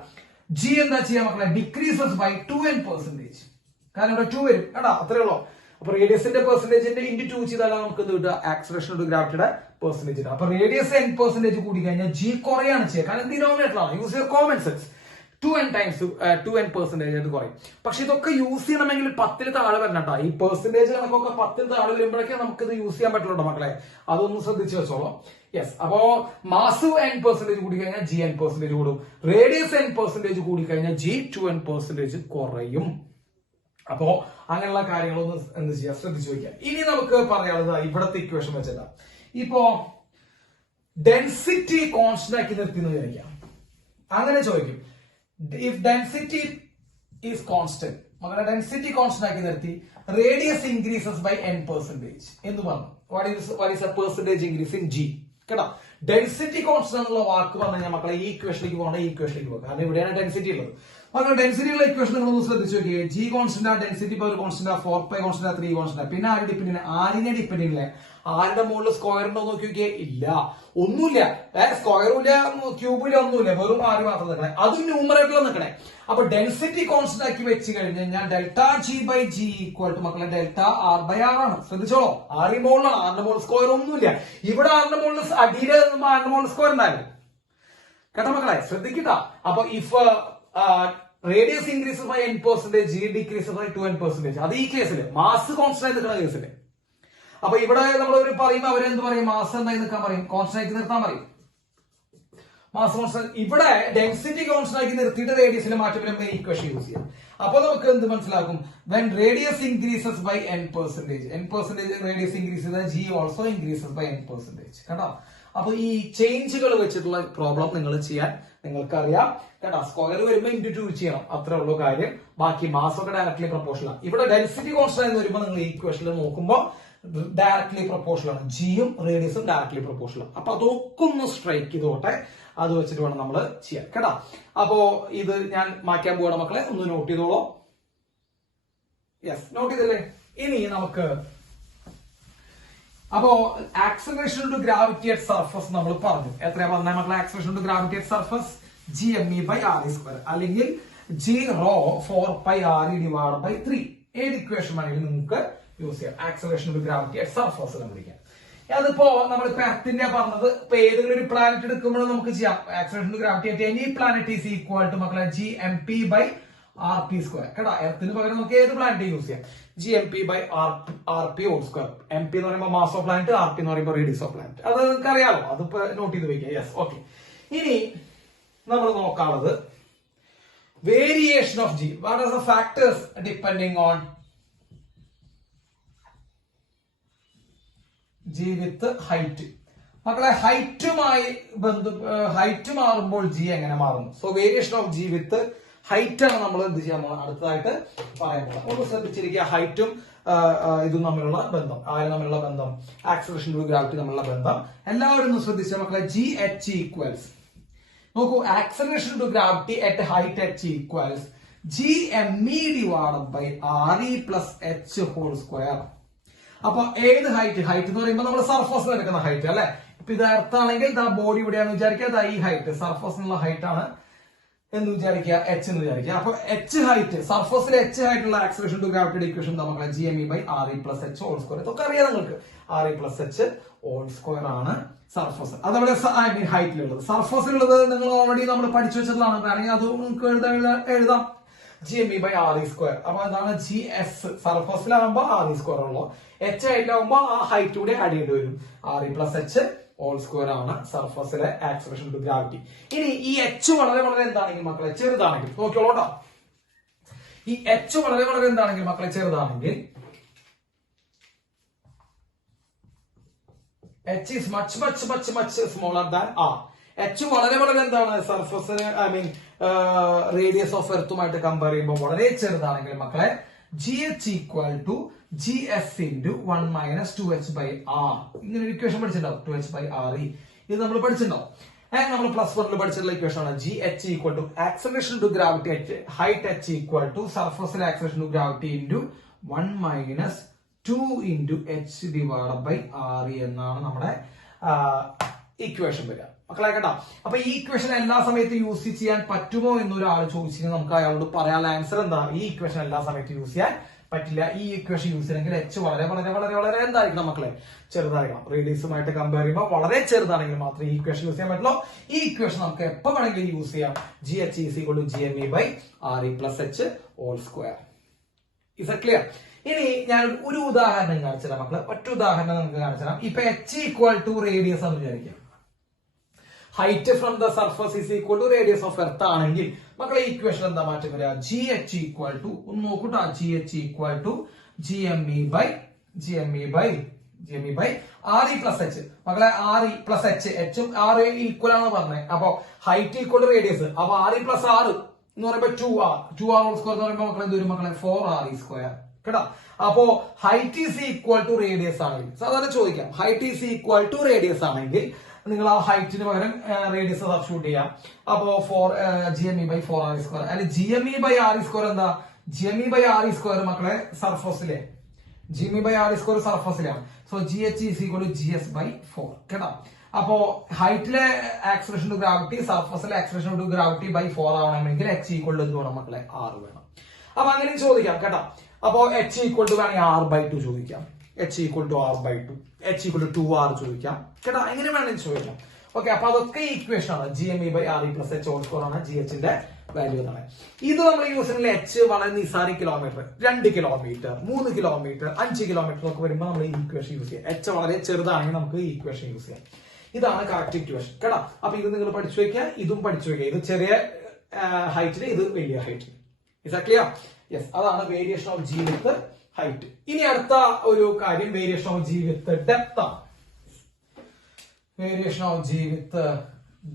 ജി എന്താ ചെയ്യാ മക്കളെ? Decreases by 2n%. കാരണം ഇവിടെ 2 വരും കേട്ടോ, അത്രേ ഉള്ളൂ. അപ്പൊ റേഡിയസിന്റെ പെർസെന്റേജിന്റെ ഇൻറ്റു 2 ചെയ്താൽ നമുക്ക് എന്ത് കിട്ടുക? ആക്സലറേഷൻ ഓഫ് ഗ്രാവിറ്റിയുടെ പെർസെന്റേജ്. അപ്പൊ റേഡിയസ് n% കൂടി കഴിഞ്ഞാൽ ജി കുറയാണ് ചെയ്യുക. കാരണം ഡിനോമിനേറ്റർ ആണ്. Use your common sense. 2n% ആയിട്ട് കുറയും. പക്ഷെ ഇതൊക്കെ യൂസ് ചെയ്യണമെങ്കിൽ 10ൽ താഴെ വരണം കേട്ടോ. ഈ പെർസെന്റേജ് കണക്കൊക്കെ 10ൽ താഴെ വരുമ്പോഴേക്കേ നമുക്ക് ഇത് യൂസ് ചെയ്യാൻ പറ്റുള്ളൂ മക്കളെ. അതൊന്ന് ശ്രദ്ധിച്ചു വെച്ചോളൂ. യെസ്. അപ്പോ മാസ് n% കൂടി കഴിഞ്ഞാൽ ജി n% കൂടും. റേഡിയസ് n% കൂടി കഴിഞ്ഞാൽ ജി 2n% കുറയും. അപ്പോ അങ്ങനെയുള്ള കാര്യങ്ങളൊന്ന് എന്ത് ചെയ്യാം? ശ്രദ്ധിച്ചു വയ്ക്കാം. ഇനി നമുക്ക് പറയാനുള്ളത് ഇവിടത്തെ ഇക്വേഷൻ വെച്ചല്ല. ഇപ്പോ ഡെൻസിറ്റി കോൺസ്റ്റന്റ് ആക്കി നിർത്തി എന്ന് വിചാരിക്കാം. അങ്ങനെ ചോദിക്കും, ഇഫ് ഡെൻസിറ്റി ഈസ് കോൺസ്റ്റന്റ്, മക്കളെ ഡെൻസിറ്റി കോൺസ്റ്റന്റ് ആക്കി നിർത്തി, റേഡിയസ് ഇൻക്രീസസ് ബൈ n% എന്ന് പറഞ്ഞു. What is A percentage increase in G കേട്ടോ. ഡെൻസിറ്റി കോൺസ്റ്റന്റ് എന്നുള്ള വാക്ക് പറഞ്ഞു കഴിഞ്ഞാൽ മക്കളെ ഈ ഇക്വേഷനിലേക്ക് പോകണം, ഈ ഇക്വേഷനിലേക്ക് പോകുക. കാരണം ഇവിടെയാണ് ഡെൻസിറ്റി ഉള്ളത്. മക്കളെ ഡെൻസിറ്റി ഉള്ള ഇക്വേഷൻ നിങ്ങളൊന്ന് ശ്രദ്ധിച്ചു നോക്കിയേ. G constant, density power constant, 4π constant, 3 constant. പിന്നെ ആര് ഡിപ്പെൻഡ്? ആരിനെ ഡിപ്പെൻഡ് ഇല്ല. ആരുടെ മുകളിൽ സ്ക്വയർ ഉണ്ടോ നോക്കി നോക്കിയേ? ഇല്ല, ഒന്നുമില്ല. സ്ക്വയറും ഇല്ല, ക്യൂബും ഇല്ല, ഒന്നുമില്ല. വെറും 6 മാത്രം നിൽക്കണേ. അതും ന്യൂമറേറ്ററിൽ നിൽക്കണേ. അപ്പൊ ഡെൻസിറ്റി കോൺസ്റ്റന്റ് ആക്കി വെച്ച് കഴിഞ്ഞാൽ ΔG/G = മക്കളെ ΔR/R ആണ്. ശ്രദ്ധിച്ചോളൂ, ആറിന്റെ മുകളിലാണ്. ആറിന്റെ മുകളിൽ സ്ക്വയർ ഒന്നുമില്ല. ഇവിടെ ആറിന്റെ മുകളിൽ അടിയിൽ ആറിന്റെ മുകളിൽ സ്ക്വയർ ഉണ്ടായിരുന്നു കേട്ടോ മക്കളെ, ശ്രദ്ധിക്കട്ട. അപ്പൊ if radius increase by n%, G decrease by 2n%. അത് ഈ കേസിൽ മാസ് കോൺസ്റ്റന്റ് ആയി നിൽക്കുന്ന കേസിൽ. അപ്പൊ ഇവിടെ നമ്മൾ പറയുമ്പോൾ അവരെന്ത് പറയും? മാസ് എന്തായി നിൽക്കാൻ പറയും? കോൺസ്റ്റന്റ് ആക്കി നിർത്താൻ പറയും. Mass constant. ഇവിടെ ഡെൻസിറ്റി കോൺസ്റ്റന്റ് ആക്കി നിർത്തിയിട്ട് റേഡിയസിന് മാറ്റം വരുമ്പോൾ ഇക്വേഷൻ യൂസ് ചെയ്യാം. അപ്പൊ നമുക്ക് എന്ത് മനസ്സിലാക്കും? When radius increases by n%, radius increase ചെയ്താൽ g also increases by n%. കേട്ടോ. അപ്പൊ ഈ ചേഞ്ചുകൾ വെച്ചിട്ടുള്ള പ്രോബ്ലം നിങ്ങൾ ചെയ്യാൻ നിങ്ങൾക്കറിയാം കേട്ടോ. സ്ക്വയർ വരുമ്പോൾ ഇൻറ്റു 2 ചെയ്യണം, അത്രേ ഉള്ളൂ കാര്യം. ബാക്കി മാസ് ഒക്കെ ഡയറക്ട്ലി പ്രൊപ്പോർഷണൽ ആണ്. ഇവിടെ ഡെൻസിറ്റി കോൺസ്റ്റന്റ് എന്ന് വരുമ്പോൾ നിങ്ങൾ ഈ ഇക്വേഷനിൽ നോക്കുമ്പോൾ ഡയറക്ട്ലി പ്രൊപ്പോർഷണൽ ആണ്. ജിയും റേഡിയസും ഡയറക്ട്ലി പ്രൊപ്പോർഷണൽ ആണ്. അപ്പൊ അതൊക്കെ ഒന്ന് സ്ട്രൈക്ക് ചെയ്തോട്ടെ. അത് വെച്ചിട്ട് വേണം നമ്മൾ ചെയ്യാൻ കേട്ടോ. അപ്പോ ഇത് ഞാൻ മാറ്റാൻ പോവാണ് മക്കളെ, ഒന്ന് നോട്ട് ചെയ്തോളൂ. യെസ്, നോട്ട് ചെയ്തല്ലേ? ഇനി നമുക്ക് അപ്പോ acceleration to gravity at surface നമ്മൾ പറഞ്ഞു. എത്രയാ പറഞ്ഞ മക്കളെ? Acceleration to gravity at surface gme/re², അല്ലെങ്കിൽ g(ρ)4πre/3. ഏത് ഇക്വേഷൻ വേണമെങ്കിലും നിങ്ങൾക്ക് യൂസ് ചെയ്യാം. Acceleration to gravity at surface കണ്ടുപിടിക്കാൻ. അതിപ്പോ നമ്മളിപ്പോ എർത്തിന്റെ പറഞ്ഞത്, ഇപ്പൊ ഏതെങ്കിലും ഒരു പ്ലാനറ്റ് എടുക്കുമ്പോൾ നമുക്ക് ചെയ്യാം. Acceleration to gravity at any planet is equal to മക്കളെ gmp/rp². കേട്ടോ. എർത്തിന് പകരം നമുക്ക് ഏത് പ്ലാനറ്റ് യൂസ് ചെയ്യാം? gmp/rp². mp എന്ന് പറയുമ്പോൾ മാസ് ഓഫ് പ്ലാനറ്റ്, rp എന്ന് പറയുമ്പോൾ റേഡിയസ് ഓഫ് പ്ലാനറ്റ്. അത് നിങ്ങൾക്ക് അറിയാലോ, അതിപ്പോ നോട്ട് ചെയ്ത് വയ്ക്കുക. Yes, okay. ഇനി നമ്മൾ നോക്കാനുള്ളത് variation of g. What are the factors depending on g with height. മക്കളെ ഹൈറ്റ് മാറുമ്പോൾ ജി എങ്ങനെ മാറുന്നു? So variation of g with height ആണ് നമ്മൾ എന്ത് ചെയ്യാൻ പോകുന്നത് അടുത്തതായിട്ട് പറയാൻ പോകുന്നത്. ഒന്ന് ശ്രദ്ധിച്ചിരിക്കുക. ഹൈറ്റും ഇതും തമ്മിലുള്ള ബന്ധം, തമ്മിലുള്ള ബന്ധം, ആക്സലറേഷൻ ടു ഗ്രാവിറ്റി തമ്മിലുള്ള ബന്ധം എല്ലാവരും ഒന്ന് ശ്രദ്ധിച്ച മക്കളെ. GH ഈക്വൽസ്, നോക്കൂ, acceleration to gravity at height h equals gme/re+h². അപ്പൊ ഏത് ഹൈറ്റ് എന്ന് പറയുമ്പോൾ നമ്മൾ സർഫസിൽ എടുക്കുന്ന ഹൈറ്റ് അല്ലെ. ഇപ്പൊ ഇത് എർത്താണെങ്കിൽ ബോഡി ഇവിടെയാണ് വിചാരിക്കുക. ഈ ഹൈറ്റ് സർഫസിനുള്ള ഹൈറ്റ് ആണ് എന്ന് വിചാരിക്കുക, h എന്ന് വിചാരിക്കുക. അപ്പൊ h ഹൈറ്റ്, സർഫസിൽ h ഹൈറ്റ് ഉള്ള ആക്സലറേഷൻ ടു ഗ്രാവിറ്റിയുടെ ഇക്വേഷൻ നമുക്ക് gme/re+h². ഇതൊക്കെ അറിയാം നിങ്ങൾക്ക്. re+h² ആണ് സർഫസ്. അതവിടെ ഹൈറ്റിലുള്ളത്. സർഫസിലുള്ളത് നിങ്ങൾ ഓൾറെഡി നമ്മൾ പഠിച്ചു വെച്ചതാണ്. വേണമെങ്കിൽ അത് നിങ്ങൾക്ക് എഴുതാം. GME/RE². അപ്പൊ എന്താണ് GS സർഫസിലാകുമ്പോ RE² ഉള്ളൂ. H ഹൈറ്റിലാകുമ്പോ ആ ഹൈറ്റ് കൂടെ ആഡ് ചെയ്യേണ്ടി വരും. RE+H² ആണ് സർഫസിലെ ആക്സലറേഷൻ ടു ഗ്രാവിറ്റി. ഇനി ഈ H വളരെ വളരെ എന്താണെങ്കിൽ മക്കളെ ചെറുതാണെങ്കിൽ നോക്കിയോളൂട്ടോ. ഈ H വളരെ വളരെ എന്താണെങ്കിൽ മക്കളെ ചെറുതാണെങ്കിൽ H is much smaller than R. H വളരെ വളരെ എന്താണ് സർഫസിന് റേഡിയസ് ഓഫ് എർത്തുമായിട്ട് കമ്പയർ ചെയ്യുമ്പോൾ വളരെ ചെറുതാണെങ്കിൽ മക്കളെ GH = GS × 1 - 2h/r. ഇങ്ങനെ ഒരു ഇക്വേഷൻ പഠിച്ചിട്ടുണ്ടാവും 2h/re. ഇത് നമ്മൾ പഠിച്ചിട്ടുണ്ടാവും. നമ്മൾ +1 പഠിച്ചിട്ടുള്ള ഇക്വേഷൻ ആണ് GH = acceleration to gravity height H = സർഫസിലെ ആക്സലറേഷൻ ടു ഗ്രാവിറ്റി × 1 - 2 × h/re എന്നാണ് നമ്മുടെ ഇക്വേഷൻ വരിക. മക്കളെ കേട്ടോ. അപ്പൊ ഈ ഇക്വേഷൻ എല്ലാ സമയത്തും യൂസ് ചെയ്യാൻ പറ്റുമോ എന്നൊരാൾ ചോദിച്ചാൽ നമുക്ക് അയാളോട് പറയാനുള്ള ആൻസർ എന്താ? ഈ ഇക്വേഷൻ എല്ലാ സമയത്തും യൂസ് ചെയ്യാൻ പറ്റില്ല. ഈ ഇക്വേഷൻ യൂസ് ചെയ്യണമെങ്കിൽ H വളരെ വളരെ വളരെ വളരെ എന്തായിരിക്കണം മക്കളെ? ചെറുതായിരിക്കണം. റേഡിയസുമായിട്ട് കമ്പയർ ചെയ്യുമ്പോൾ വളരെ ചെറുതാണെങ്കിൽ മാത്രമേ ഈ ഇക്വേഷൻ യൂസ് ചെയ്യാൻ പറ്റുള്ളൂ. ഈ ഇക്വേഷൻ നമുക്ക് എപ്പോ വേണമെങ്കിലും യൂസ് ചെയ്യാം. GH = GME/RE+H². Is it clear? ഇനി ഞാൻ ഒരു ഉദാഹരണം കാണിച്ചുതരാം മക്കളെ. ഒറ്റ ഉദാഹരണം നമുക്ക് കാണിച്ചുതരാം. ഇപ്പൊ H = റേഡിയസ് എന്ന് വിചാരിക്കാം. Height from the surface is equal to radius of earth ആണെങ്കിൽ മക്കളെ ഇക്വേഷൻ എന്താ മാറ്റം വരിക? GH = ഒന്ന് നോക്കൂട്ടാ. GH = GME/RE+H. മക്കളെ RE+H, H ഉം R ഈക്വൽ ആണ് പറഞ്ഞത്. അപ്പൊ ഹൈറ്റ് = റേഡിയസ്. അപ്പൊ RE + R എന്ന് പറയുമ്പോ 2R. 2R² എന്ന് പറയുമ്പോ മക്കളെ എന്ത് വരും മക്കളെ? 4RE². കേട്ടോ. അപ്പോ height is equal to radius ആണെങ്കിൽ സാധാരണ ചോദിക്കാം. Height is equal to radius ആണെങ്കിൽ നിങ്ങൾ ആ ഹൈറ്റിന് പകരം റേഡിയസ് സബ്സ്റ്റിറ്റ്യൂട്ട് ചെയ്യാം. അപ്പോ GME/4RE². അല്ലെ GME/RE² എന്താ? GME/RE² മക്കളെ സർഫസിലെ GME/RE² സർഫസിലാണ്. So GH = GS/4. കേട്ടോ. അപ്പോ ഹൈറ്റിലെ ആക്സലറേഷൻ ടു ഗ്രാവിറ്റി സർഫസിലെ ആക്സലറേഷൻ ടു ഗ്രാവിറ്റി /4 ആവണമെങ്കിൽ H = എന്ത് വേണം മക്കളെ? R വേണം. അപ്പൊ അങ്ങനെ ചോദിക്കാം കേട്ടോ. അപ്പോ H = വേണമെങ്കിൽ R/2 ചോദിക്കാം. H = R/2. H = 2R ചോദിക്കാം. കേട്ടോ. എങ്ങനെ വേണമെങ്കിൽ ചോദിക്കാം. ഓക്കെ. അപ്പൊ അതൊക്കെ ഇക്വേഷൻ ആണ്. GME/RE+H² ആണ് GH ന്റെ വാല്യൂ എന്നാണ്. ഇത് നമ്മൾ യൂസ് ചെയ്യുന്ന H വളരെ നിസാര കിലോമീറ്റർ, 2 കിലോമീറ്റർ, 3 കിലോമീറ്റർ, 5 കിലോമീറ്റർ ഒക്കെ വരുമ്പോൾ നമ്മൾ ഈ ഇക്വേഷൻ യൂസ് ചെയ്യാം. H വളരെ ചെറുതാണെങ്കിൽ നമുക്ക് ഈ ഇക്വേഷൻ യൂസ് ചെയ്യാം. ഇതാണ് കറക്റ്റ് ഇക്വേഷൻ. കേട്ടോ. അപ്പൊ ഇത് നിങ്ങൾ പഠിച്ചു വെക്കുക. ഇതും പഠിച്ചു വെക്കുക. ഇത് ചെറിയ ഹൈറ്റിന്, ഇത് വലിയ ഹൈറ്റിന്. Is that clear? Yes. അതാണ് variation of G with height. ഇനി അടുത്ത ഒരു കാര്യം variation of G with depth ആണ്. Variation of G with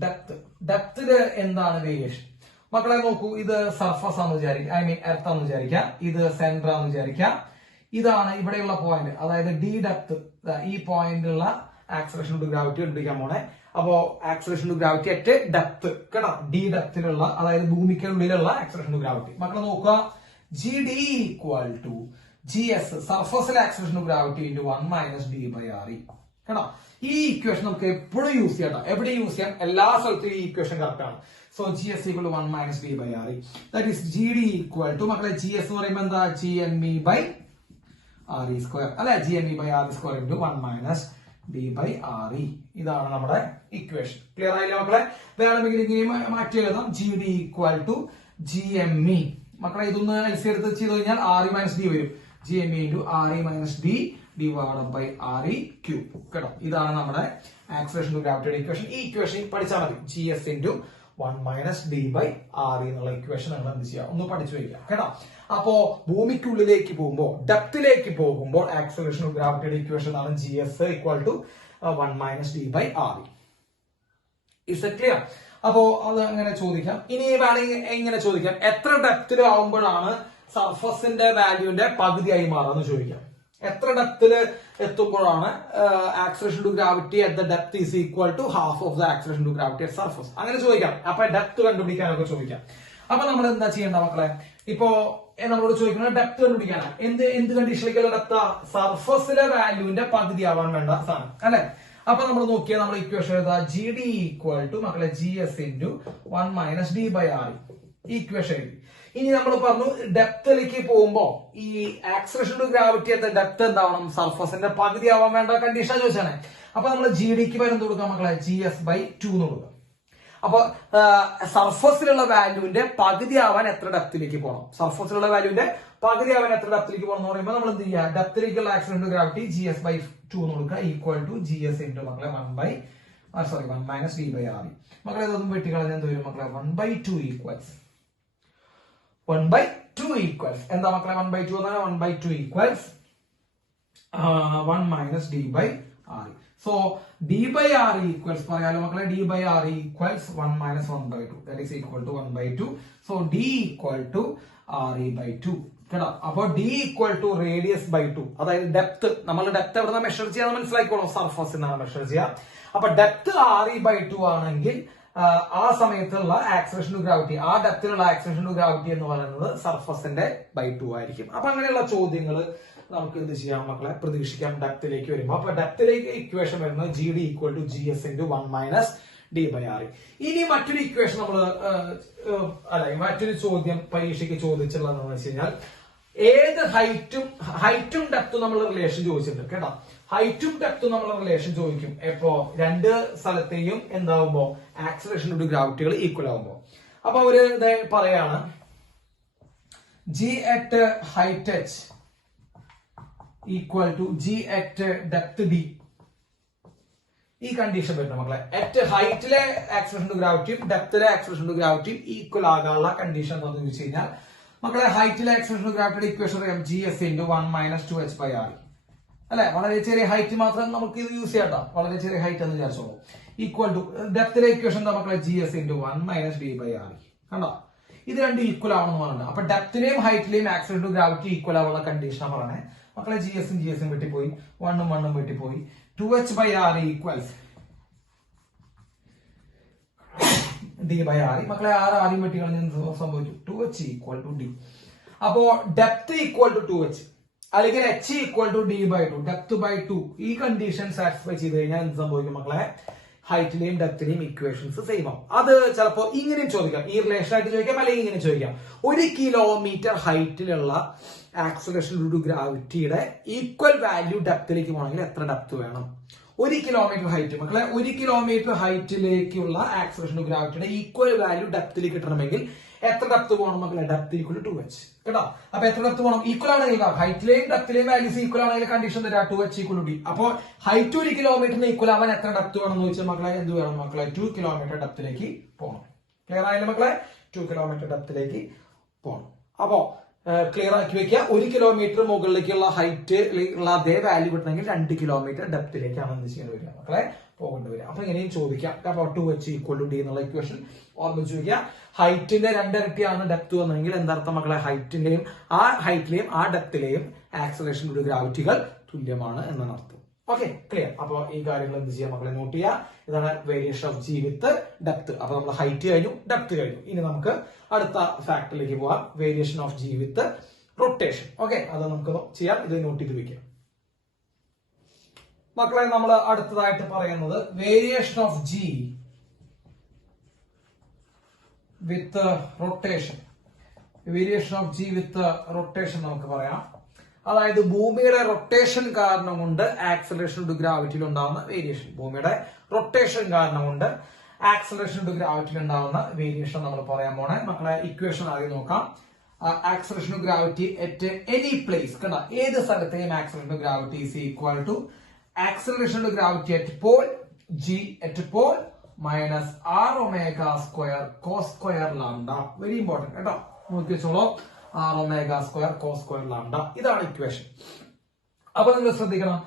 depth. ഡെപ്തില് എന്താണ് വേരിയേഷൻ? മക്കളെ നോക്കൂ. ഇത് സർഫസ് ആണെന്ന് വിചാരിക്കാം. എർത്ത് ആണെന്ന് വിചാരിക്കാം. ഇത് സെന്റർ ആണെന്ന് വിചാരിക്കാം. ഇതാണ് ഇവിടെയുള്ള പോയിന്റ്. അതായത് D ഡെപ്ത്. ഈ പോയിന്റിലുള്ള ആക്സലറേഷൻ ടു ഗ്രാവിറ്റി കണ്ടുപിടിക്കാൻ പോണേ. അപ്പോ acceleration to gravity at depth കേട്ടോ. D ഡെപ്തിലുള്ള അതായത് ഭൂമിക്കുള്ളിലുള്ള ആക്സലറേഷൻ ടു ഗ്രാവിറ്റി. മക്കളെ നോക്കുക. GD = GS സർഫസിലെ ആക്സലറേഷൻ ടു ഗ്രാവിറ്റി × 1 - D/RE. കേട്ടോ. ഈ ഇക്വേഷൻ നമുക്ക് എപ്പോഴും യൂസ് ചെയ്യാം. എവിടെ യൂസ് ചെയ്യാം? എല്ലാ സ്ഥലത്തും ഈ ഇക്വേഷൻ കറക്റ്റ് ആണ്. So GS = 1 - D/RE. That is GD = മക്കളെ GS എന്ന് പറയുമ്പോൾ എന്താ? GME/RE². അല്ലെ? GME/RE² × 1 - D/RE. ഇതാണ് നമ്മുടെ ഇക്വേഷൻ. ക്ലിയർ ആയില്ലേ മക്കളെ? വേണമെങ്കിൽ ഇങ്ങനെ മാറ്റി എഴുതാം. GD = GME. മക്കളെ ഇതൊന്ന് എൽസി എടുത്ത് ചെയ്ത് കഴിഞ്ഞാൽ RE - D വരും. GME × RE - D /RE³ കേട്ടോ. ഇതാണ് നമ്മുടെ ആക്സലറേഷൻ ടു ഗ്രാവിറ്റിയുടെ ഇക്വേഷൻ. ഈ ഇക്വേഷൻ പഠിച്ചാൽ മതി. GS × 1 - D/RE എന്നുള്ള ഇക്വേഷൻ നിങ്ങൾ എന്ത് ചെയ്യുക? ഒന്ന് പഠിച്ചു വയ്ക്കുക കേട്ടോ. അപ്പോ ഭൂമിക്കുള്ളിലേക്ക് പോകുമ്പോൾ, ഡെപ്തിലേക്ക് പോകുമ്പോൾ ആക്സലറേഷൻ ടു ഗ്രാവിറ്റിയുടെ ഇക്വേഷൻ ആണ് GS = 1 - D/RE. Is that clear? അപ്പോ അത് അങ്ങനെ ചോദിക്കാം. ഇനി വേണമെങ്കിൽ എങ്ങനെ ചോദിക്കാം? എത്ര ഡെപ്തിൽ ആവുമ്പോഴാണ് സർഫസിന്റെ വാല്യൂന്റെ പകുതിയായി മാറാന്ന് ചോദിക്കാം. എത്ര ഡെപ്തില് എത്തുമ്പോഴാണ് acceleration to gravity at the depth is equal to half of the acceleration to gravity at surface. അങ്ങനെ ചോദിക്കാം. അപ്പൊ ഡെപ്ത് കണ്ടുപിടിക്കാനൊക്കെ ചോദിക്കാം. അപ്പൊ നമ്മൾ എന്താ ചെയ്യേണ്ട മക്കളെ? ഇപ്പോ നമ്മളോട് ചോദിക്കുന്നത് ഡെപ്ത് കണ്ടുപിടിക്കാനാണ്. എന്ത് കണ്ടീഷനിലേക്കുള്ള ഡെപ്ത്? സർഫസിലെ വാല്യൂവിന്റെ പകുതി ആവാൻ വേണ്ട സാധനം അല്ലെ? അപ്പൊ നമ്മൾ നോക്കിയാൽ നമ്മൾ ഇക്വേഷൻ എഴുതാ. GD = മക്കളെ GS × 1 - D/RE. ഇക്വേഷൻ എഴുതി. ഇനി നമ്മൾ പറഞ്ഞു ഡെപ്തിലേക്ക് പോകുമ്പോ ഈ acceleration to gravity at depth എന്താവണം? സർഫസിന്റെ പകുതി ആവാൻ വേണ്ട കണ്ടീഷൻ ചോദിച്ചാണ്. അപ്പൊ നമ്മൾ GD ക്ക് പകരം കൊടുക്കാം മക്കളെ GS/2 എന്ന് കൊടുക്കാം. അപ്പൊ സർഫസിലുള്ള വാല്യൂവിന്റെ പകുതി ആവാൻ എത്ര ഡെപ്തിലേക്ക് പോകണം? സർഫസിലുള്ള വാല്യൂവിന്റെ പകുതി ആവാൻ എത്ര ഡെപ്തിലേക്ക് പോകണം എന്ന് പറയുമ്പോൾ നമ്മൾ എന്ത് ചെയ്യുക? ഡെപ്തിലേക്കുള്ള ആക്സിലറേഷൻ ഗ്രാവിറ്റി GS/2 എന്ന് കൊടുക്കുക, ഈക്വൽ ടു GS ഇൻറ്റു മക്കളെ 1 - d/r. മക്കളെ ഇതൊന്നും വെട്ടിക്കളഞ്ഞാൽ എന്ത് വരും മക്കളെ? 1/2 ഈക്വൽസ് 1/2 ഈക്വൽസ് എന്താ മക്കളെ? 1/2 എന്നാണ് 1/2 equals 1 - d/r. So d/r equals പറയാലോ മക്കളെ, d/r equals 1 - 1/2, that is equal to 1/2. So d equal to re/2 കേട്ടോ. അപ്പൊ d equal to radius by 2, അതായത് ഡെപ്ത്. നമ്മൾ ഡെപ്ത് എവിടെ നിന്ന് മെഷർ ചെയ്യാൻ മനസ്സിലാക്കിക്കോളൂ, സർഫസിൽ നിന്നാണ് മെഷർ ചെയ്യുക. അപ്പൊ ഡെപ്ത് re/2 ആണെങ്കിൽ ആ സമയത്തുള്ള ആക്സിലറേഷൻ ടു ഗ്രാവിറ്റി, ആ ഡെപ്തിലുള്ള ആക്സിലറേഷൻ ടു ഗ്രാവിറ്റി എന്ന് പറയുന്നത് സർഫസിന്റെ /2 ആയിരിക്കും. അപ്പൊ അങ്ങനെയുള്ള ചോദ്യങ്ങൾ നമുക്ക് എന്ത് ചെയ്യാം മക്കളെ? പ്രതീക്ഷിക്കാം ഡെപ്തിലേക്ക് വരുമ്പോൾ. അപ്പൊ ഡെപ്തിലേക്ക് ഇക്വേഷൻ വരുന്നത് GD equal to GS into 1 - d/r. ഇനി മറ്റൊരു ഇക്വേഷൻ നമ്മൾ മറ്റൊരു ചോദ്യം പരീക്ഷയ്ക്ക് ചോദിച്ചുള്ളതെന്ന് വെച്ച് കഴിഞ്ഞാൽ, ഏത് ഹൈറ്റും ഡെപ്തും നമ്മൾ റിലേഷൻ ചോദിച്ചിട്ടുണ്ട് കേട്ടോ. ഹൈറ്റും ഡെപ്തും നമ്മൾ റിലേഷൻ ചോദിക്കും എപ്പോ? രണ്ട് സ്ഥലത്തെയും എന്താവുമ്പോ ആക്സിലറേഷൻ ടു ഗ്രാവിറ്റികൾ ഈക്വൽ ആവുമ്പോ. അപ്പൊ അവര് പറയാണ് G at height h equal to G at depth d. ഈ കണ്ടീഷൻ വരുന്നത് മക്കളെ, അറ്റ് ഹൈറ്റിലെ ആക്സിലറേഷൻ ടു ഗ്രാവിറ്റിയും ഡെപ്തിലെ ആക്സിലറേഷൻ ടു ഗ്രാവിറ്റിയും ഈക്വൽ ആകാനുള്ള കണ്ടീഷൻ എന്താണെന്ന് വെച്ച് കഴിഞ്ഞാൽ മക്കളെ, ഹൈറ്റിലെ ആക്സിലറേഷൻ ടു ഗ്രാവിറ്റിയുടെ ഇക്വേഷൻ അറിയാം, GS ഇൻറ്റു 1 - 2h/r. അല്ലെ, വളരെ ചെറിയ ഹൈറ്റ് മാത്രം നമുക്ക് ഇത് യൂസ് ചെയ്യാട്ടോ, വളരെ ചെറിയ ഹൈറ്റ് എന്ന് വിചാരിച്ചോളൂ. ഈക്വൽ ടു ഡെപ്തിലെ ഇക്വേഷൻ എന്താ മക്കളെ? GS into 1 - d/r. കണ്ടോ, ഇത് രണ്ടും ഈക്വൽ ആവണമെന്ന് പറഞ്ഞിട്ടുണ്ട്. അപ്പൊ ഡെപ്തിലെയും ഹൈറ്റിലെയും ആക്സിലറേഷൻ ടു ഗ്രാവിറ്റി ഈക്വൽ ആവുള്ള കണ്ടീഷനാണ് പറയണേ മക്കളെ. GSഉം വെട്ടിപ്പോയി, 1 വെട്ടിപ്പോയി. 2h/r equals d/r. മക്കളെ ആരും വെട്ടിക്കളഞ്ഞ സംഭവിച്ചു, 2h ഈക്വൽ ടു d. അപ്പോ ഡെപ്ത് ഈക്വൽ ടു 2h അല്ലെങ്കിൽ h equal to d/2, depth by 2. ഈ കണ്ടീഷൻ സാറ്റിസ്ഫൈ ചെയ്ത് കഴിഞ്ഞാൽ എന്ത് സംഭവിക്കും മക്കളെ? ഹൈറ്റിലെയും ഡെപ്തിലെയും ഇക്വേഷൻസ് സെയിം ആവും. അത് ചിലപ്പോ ഇങ്ങനെയും ചോദിക്കാം, ഈ റിലേഷൻ ആയിട്ട് ചോദിക്കാം, അല്ലെങ്കിൽ ഇങ്ങനെ ചോദിക്കാം. 1 കിലോമീറ്റർ ഹൈറ്റിലുള്ള ആക്സിലറേഷൻ ടു ഗ്രാവിറ്റിയുടെ ഈക്വൽ വാല്യൂ ഡെപ്തിലേക്ക് പോകണമെങ്കിൽ എത്ര ഡെപ്ത് വേണം? 1 കിലോമീറ്റർ ഹൈറ്റ് മക്കളെ, 1 കിലോമീറ്റർ ഹൈറ്റിലേക്കുള്ള ആക്സിലറേഷൻ ടു ഗ്രാവിറ്റിയുടെ ഈക്വൽ വാല്യൂ ഡെപ്തിലേക്ക് കിട്ടണമെങ്കിൽ എത്ര ഡെപ്ത് പോകണം മക്കളെ? ഡെപ്ത് ഈക്വൽ ടു 2h കേട്ടോ. അപ്പൊ എത്ര ഡെപ്ത് പോകണം? ഈക്വൽ ആണെങ്കിൽ ഹൈറ്റിലെയും ഡെപ്തിലെയും വാല്യൂസ് ഈക്വൽ ആണെങ്കിൽ കണ്ടീഷൻ തരാം 2h ഈക്വൽ ടു d. അപ്പൊ ഹൈറ്റ് 1 കിലോമീറ്ററിന് ഈക്വൽ ആവാൻ എത്ര ഡെപ്ത് വേണം എന്ന് വെച്ചാൽ മക്കളെ എന്ത് വേണം മക്കളെ? 2 കിലോമീറ്റർ ഡെപ്തിലേക്ക് പോകണം. ക്ലിയർ ആയില്ലേ മക്കളെ? 2 കിലോമീറ്റർ ഡെപ്തിലേക്ക് പോകണം. അപ്പോ ക്ലിയർ ആക്കി വെക്കുക. 1 കിലോമീറ്റർ മുകളിലേക്കുള്ള ഹൈറ്റ് ഉള്ള അതേ വാല്യൂ കിട്ടണമെങ്കിൽ 2 കിലോമീറ്റർ ഡെപ്തിലേക്കാണ് എന്ത് ചെയ്യാൻ വരിക മക്കളെ? പോകേണ്ടി വരിക. അപ്പൊ ഇങ്ങനെയും ചോദിക്കാം. അപ്പൊ 2h ഈക്വൽ ടു d എന്നുള്ള ഇക്വേഷൻ ഓർമ്മിച്ച് ചോദിക്കുക. ഹൈറ്റിന്റെ 2 ഇരട്ടിയാണ് ഡെപ്ത് വന്നെങ്കിൽ എന്താർത്ഥം മക്കളെ? ഹൈറ്റിലെയും ആ ഡെപ്തിലെയും ആക്സിലറേഷൻ ടു ഗ്രാവിറ്റികൾ തുല്യമാണ് എന്നാണ് അർത്ഥം. Okay, clear. അപ്പൊ ഈ കാര്യങ്ങൾ എന്ത് ചെയ്യാം മക്കളെ? നോട്ട് ചെയ്യുക. ഇതാണ് variation of G with depth. അപ്പൊ നമ്മൾ ഹൈറ്റ് കഴിഞ്ഞു, ഡെപ്ത് കഴിഞ്ഞു. ഇനി നമുക്ക് അടുത്ത ഫാക്ടറിലേക്ക് പോവാം, variation of G with rotation. Okay, അത് നമുക്ക് ചെയ്യാം. ഇത് നോട്ട് ചെയ്ത് വെക്കാം മക്കളെ. നമ്മൾ അടുത്തതായിട്ട് പറയുന്നത് variation of G with rotation. Variation of G with rotation നമുക്ക് പറയാം. അതായത് ഭൂമിയുടെ റൊട്ടേഷൻ കാരണം കൊണ്ട് ആക്സിലറേഷൻ ടു ഗ്രാവിറ്റിയിൽ ഉണ്ടാകുന്ന വേരിയേഷൻ. ഭൂമിയുടെ റൊട്ടേഷൻ കാരണം കൊണ്ട് ആക്സിലറേഷൻ ടു ഗ്രാവിറ്റിയിൽ ഉണ്ടാകുന്ന വേരിയേഷൻ നമ്മൾ പറയാൻ പോണേ മക്കളെ. ഇക്വേഷൻ ആദ്യം നോക്കാം. Acceleration to gravity at any place കണ്ട, ഏത് സ്ഥലത്തെയും acceleration to gravity is equal to acceleration to gravity at pole G at pole minus r omega square cos square lambda. Very important കേട്ടോ, നോക്കി വെച്ചോളൂ. r omega square cos square lambda. ഇതാണ് ഇക്വേഷൻ. അപ്പൊ നിങ്ങൾ ശ്രദ്ധിക്കണം,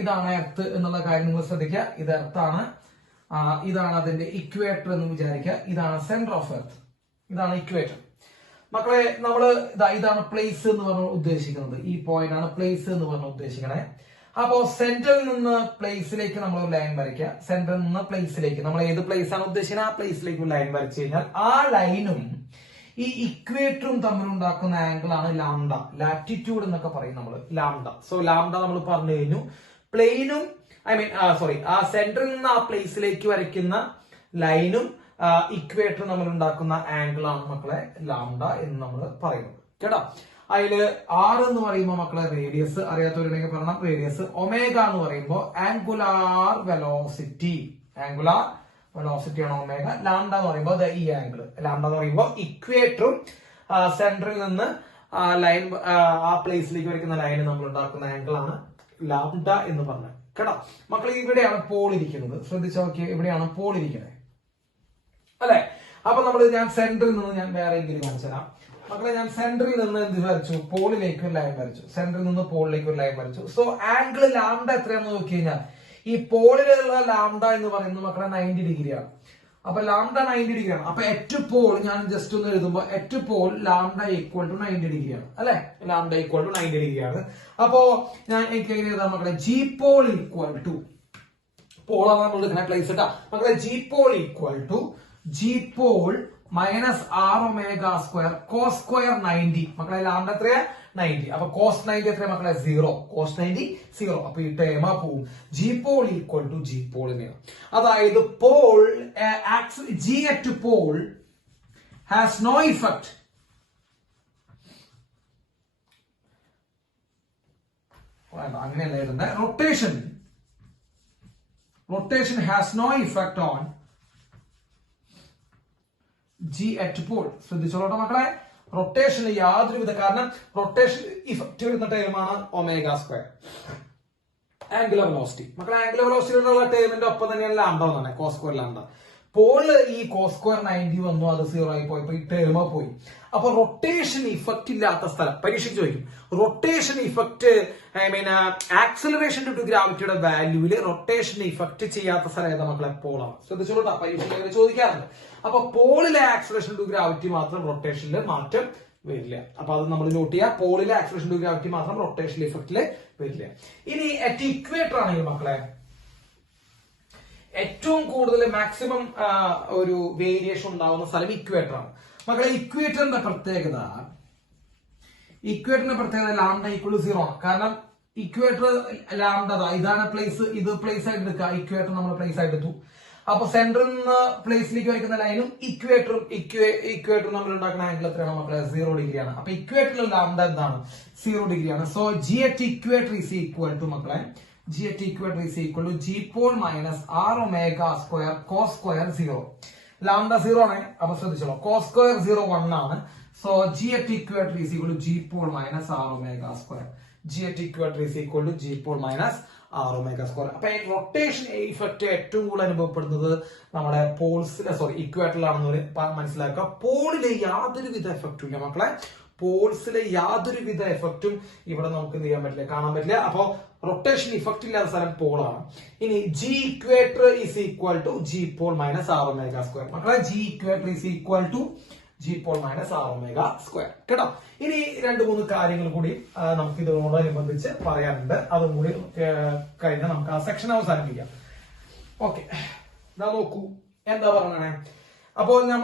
ഇതാണ് എർത്ത് എന്നുള്ള കാര്യം നിങ്ങൾ ശ്രദ്ധിക്കുക. ഇത് എർത്താണ്, ഇതാണ് അതിന്റെ ഇക്വേറ്റർ എന്ന് വിചാരിക്കുക. ഇതാണ് സെന്റർ ഓഫ് എർത്ത്, ഇതാണ് ഇക്വേറ്റർ. മക്കളെ നമ്മള് ഇതാണ് പ്ലേസ് എന്ന് പറഞ്ഞ ഉദ്ദേശിക്കുന്നത്. ഈ പോയിന്റ് ആണ് പ്ലേസ് എന്ന് പറഞ്ഞ ഉദ്ദേശിക്കണേ. അപ്പോ സെന്ററിൽ നിന്ന് പ്ലേസിലേക്ക് നമ്മൾ ഒരു ലൈൻ വരയ്ക്കുക. സെന്ററിൽ നിന്ന് പ്ലേസിലേക്ക് നമ്മൾ ഏത് പ്ലേസ് ആണ് ഉദ്ദേശിക്കുന്നത് ആ പ്ലേസിലേക്ക് ഒരു ലൈൻ വരച്ചു കഴിഞ്ഞാൽ ആ ലൈനും ഈ ഇക്വേറ്ററും തമ്മിൽ ഉണ്ടാക്കുന്ന ആംഗിൾ ആണ് ലാംഡ. ലാറ്റിറ്റ്യൂഡ് എന്നൊക്കെ പറയും നമ്മൾ, ലാംഡ. സോ ലാംഡ നമ്മൾ പറഞ്ഞു കഴിഞ്ഞു. പ്ലെയിനും ആ സെന്ററിൽ നിന്ന് ആ പ്ലേസിലേക്ക് വരയ്ക്കുന്ന ലൈനും ഇക്വേറ്ററും നമ്മൾ ഉണ്ടാക്കുന്ന ആംഗിൾ ആണ് മക്കളെ ലാംഡ എന്ന് നമ്മൾ പറയുന്നത് കേട്ടോ. അതില് ആർ എന്ന് പറയുമ്പോൾ മക്കളെ റേഡിയസ്, അറിയാത്തവരുണ്ടെങ്കിൽ പറയണം റേഡിയസ്. ഒമേഗ എന്ന് പറയുമ്പോൾ ആംഗുലാർ വെലോസിറ്റി, ആംഗുലാർ വെലോസിറ്റി ആണ് ഒമേഗ. ലാംഡ എന്ന് പറയുമ്പോൾ ഈ ആംഗിൾ, ലാംഡ എന്ന് പറയുമ്പോൾ ഇക്വേറ്ററും സെന്ററിൽ നിന്ന് ലൈൻ ആ പ്ലേസിലേക്ക് വരയ്ക്കുന്ന ലൈൻ നമ്മൾ ഉണ്ടാക്കുന്ന ആംഗിൾ ആണ് ലാംഡ എന്ന് പറഞ്ഞത് കേട്ടോ മക്കളെ. ഇവിടെയാണ് പോൾ ഇരിക്കുന്നത്, ശ്രദ്ധിച്ചു നോക്കിയാൽ ഇവിടെയാണ് പോൾ ഇരിക്കുന്നത് അല്ലെ. അപ്പൊ ഞാൻ സെന്ററിൽ നിന്ന് ഞാൻ വേറെ എങ്കിലും കാണിച്ചു തരാം മക്കളെ. ഞാൻ സെന്ററിൽ നിന്ന് എന്ത് വരച്ചു, പോളിലേക്ക് ഒരു ലൈൻ വരച്ചു, സെന്ററിൽ നിന്ന് പോളിലേക്ക് ഒരു ലൈൻ വരച്ചു. സോ ആംഗിൾ ലാംഡ എത്രയാണെന്ന് നോക്കി കഴിഞ്ഞാൽ ഈ പോളിലുള്ള ലാംഡ എന്ന് പറയുന്നത് മക്കളെ 90 ഡിഗ്രിയാണ്. അപ്പൊ ലാംഡ 90 ഡിഗ്രിയാണ്. അപ്പൊ എറ്റ് പോൾ ഞാൻ ജസ്റ്റ് ഒന്ന് എഴുതുമ്പോ at pole lambda equal to 90 ഡിഗ്രിയാണ് അല്ലെ. ലാംഡ ഈക്വൽ ടു 90 ഡിഗ്രിയാണ്. അപ്പോ എനിക്ക് എങ്ങനെ എഴുതാം മക്കളെ, ജി പോൾ ഈക്വൽ ടു, പോളാണ് നമ്മൾ എടുക്കുന്ന പ്ലേസ് കേട്ടോ മക്കളെ. G pole equal to G pole minus R omega square cos square 90 മക്കളെ. ലാംഡ എത്രയാ 90. അപ്പൊ കോസ് 90 എത്രയാ മക്കളെ 0. കോസ് 90 0. അപ്പൊ ഈ ടേമ പോവും. G pole equal to g പോളിനെയാണ്. അതായത് pole g at pole has no effect അങ്ങനെയല്ല എഴുതുന്നത്. Rotation has no effect on g at pole. ശ്രദ്ധിച്ചോളട്ടെ മക്കളെ, റൊട്ടേഷന് യാതൊരുവിധ, കാരണം റൊട്ടേഷൻ ഇഫക്റ്റ് വരുന്ന ടൈമാണ് ഒമേഗ സ്ക്വയർ. ആംഗുലർ വെലോസിറ്റി മക്കളെ, ആംഗുലർ വെലോസിറ്റിയിലുള്ള ടൈമിന്റെ ഒപ്പം തന്നെയാണ് ലാംഡ എന്നാണ് കോസ് സ്ക്വയർ ലാംഡ. പോള് ഈ കോസ് സ്ക്വയർ 90 വന്നു, അത് 0 ആയി പോയപ്പോ ഈ ടേമ പോയി. അപ്പൊ റൊട്ടേഷൻ ഇഫക്റ്റ് ഇല്ലാത്ത സ്ഥലം പരീക്ഷയ്ക്ക് ചോദിക്കും. റൊട്ടേഷൻ ഇഫക്റ്റ് ആക്സലറേഷൻ ടു ഗ്രാവിറ്റിയുടെ വാല്യൂവില് റൊട്ടേഷൻ ഇഫക്റ്റ് ചെയ്യാത്ത സ്ഥലം ഏതാ മക്കളെ, പോളാണ്. ശ്രദ്ധിച്ചോളൂ, പരീക്ഷയ്ക്ക് ചോദിക്കാറുണ്ട്. അപ്പൊ പോളിലെ ആക്സലറേഷൻ ടു ഗ്രാവിറ്റി മാത്രം റൊട്ടേഷനിൽ മാറ്റം വരില്ല. അപ്പൊ അത് നമ്മൾ നോട്ട് ചെയ്യുക. പോളിലെ ആക്സലറേഷൻ ടു ഗ്രാവിറ്റി മാത്രം റൊട്ടേഷൻ ഇഫക്റ്റില് വരില്ല. ഇനി അറ്റ് ഇക്വേറ്റർ ആണെങ്കിൽ മക്കളെ ഏറ്റവും കൂടുതൽ മാക്സിമം ഒരു വേരിയേഷൻ ഉണ്ടാവുന്ന സ്ഥലം ഇക്വേറ്റർ ആണ് മക്കളെ. ഇക്വേറ്ററിന്റെ പ്രത്യേകത ലാംഡ ഈക്വൽ 0 ആണ്. കാരണം ഇക്വേറ്റർ ലാംഡ ഇതാണ് പ്ലേസ്, ഇത് പ്ലേസ് ആയിട്ട് എടുക്കുക. ഇക്വേറ്റർ നമ്മൾ പ്ലേസ് ആയിട്ട് എടുത്തു. അപ്പൊ സെന്ററിൽ നിന്ന് പ്ലേസിലേക്ക് വയ്ക്കുന്ന ലൈനും ഇക്വേറ്ററും നമ്മൾ ഉണ്ടാക്കുന്ന ആംഗിൾ എത്രയാണ് മക്കളെ, 0 ഡിഗ്രിയാണ്. അപ്പൊ ഇക്വേറ്ററിൽ ലാംഡ എന്താണ്, 0 ഡിഗ്രിയാണ്. So G at equator is equal to മക്കളെ, g at equator is equal to G pole minus R omega square cos square 0. Lambda 0 ആണ്. അപ്പൊ ശ്രദ്ധിച്ചോളൂ, കോസ് സ്ക്വയർ 0 1 ആണ്. So G at equator is equal to G pole minus R omega square. G at equator is equal to G pole minus R omega square. അപ്പൊ ഈ റൊട്ടേഷൻ ഇഫക്റ്റ് ഏറ്റവും കൂടുതൽ അനുഭവപ്പെടുന്നത് നമ്മുടെ ഇക്വേറ്ററിലാണെന്ന് മനസ്സിലാക്കുക. പോളിലെ യാതൊരുവിധ എഫക്റ്റും ഇല്ല മക്കളെ. പോൾസിലെ യാതൊരുവിധ എഫക്റ്റും ഇവിടെ നമുക്ക് എന്ത് ചെയ്യാൻ പറ്റില്ല, കാണാൻ പറ്റില്ല. അപ്പൊ റൊട്ടേഷൻ ഇഫക്റ്റ് ഇല്ലാത്ത സ്ഥലം പോളാണ്. ഇനി g equator is equal to G pole minus R omega square മക്കളെ. G equator is equal to G pole minus R omega square കേട്ടോ. ഇനി 2-3 കാര്യങ്ങൾ കൂടി നമുക്ക് ഇതിനോടനുബന്ധിച്ച് പറയാനുണ്ട്. അതും കൂടി കഴിഞ്ഞാൽ നമുക്ക് ആ സെക്ഷൻ അവസാനിപ്പിക്കാം. ഓക്കെ, നോക്കൂ എന്താ പറയണേ. അപ്പോൾ ഞാൻ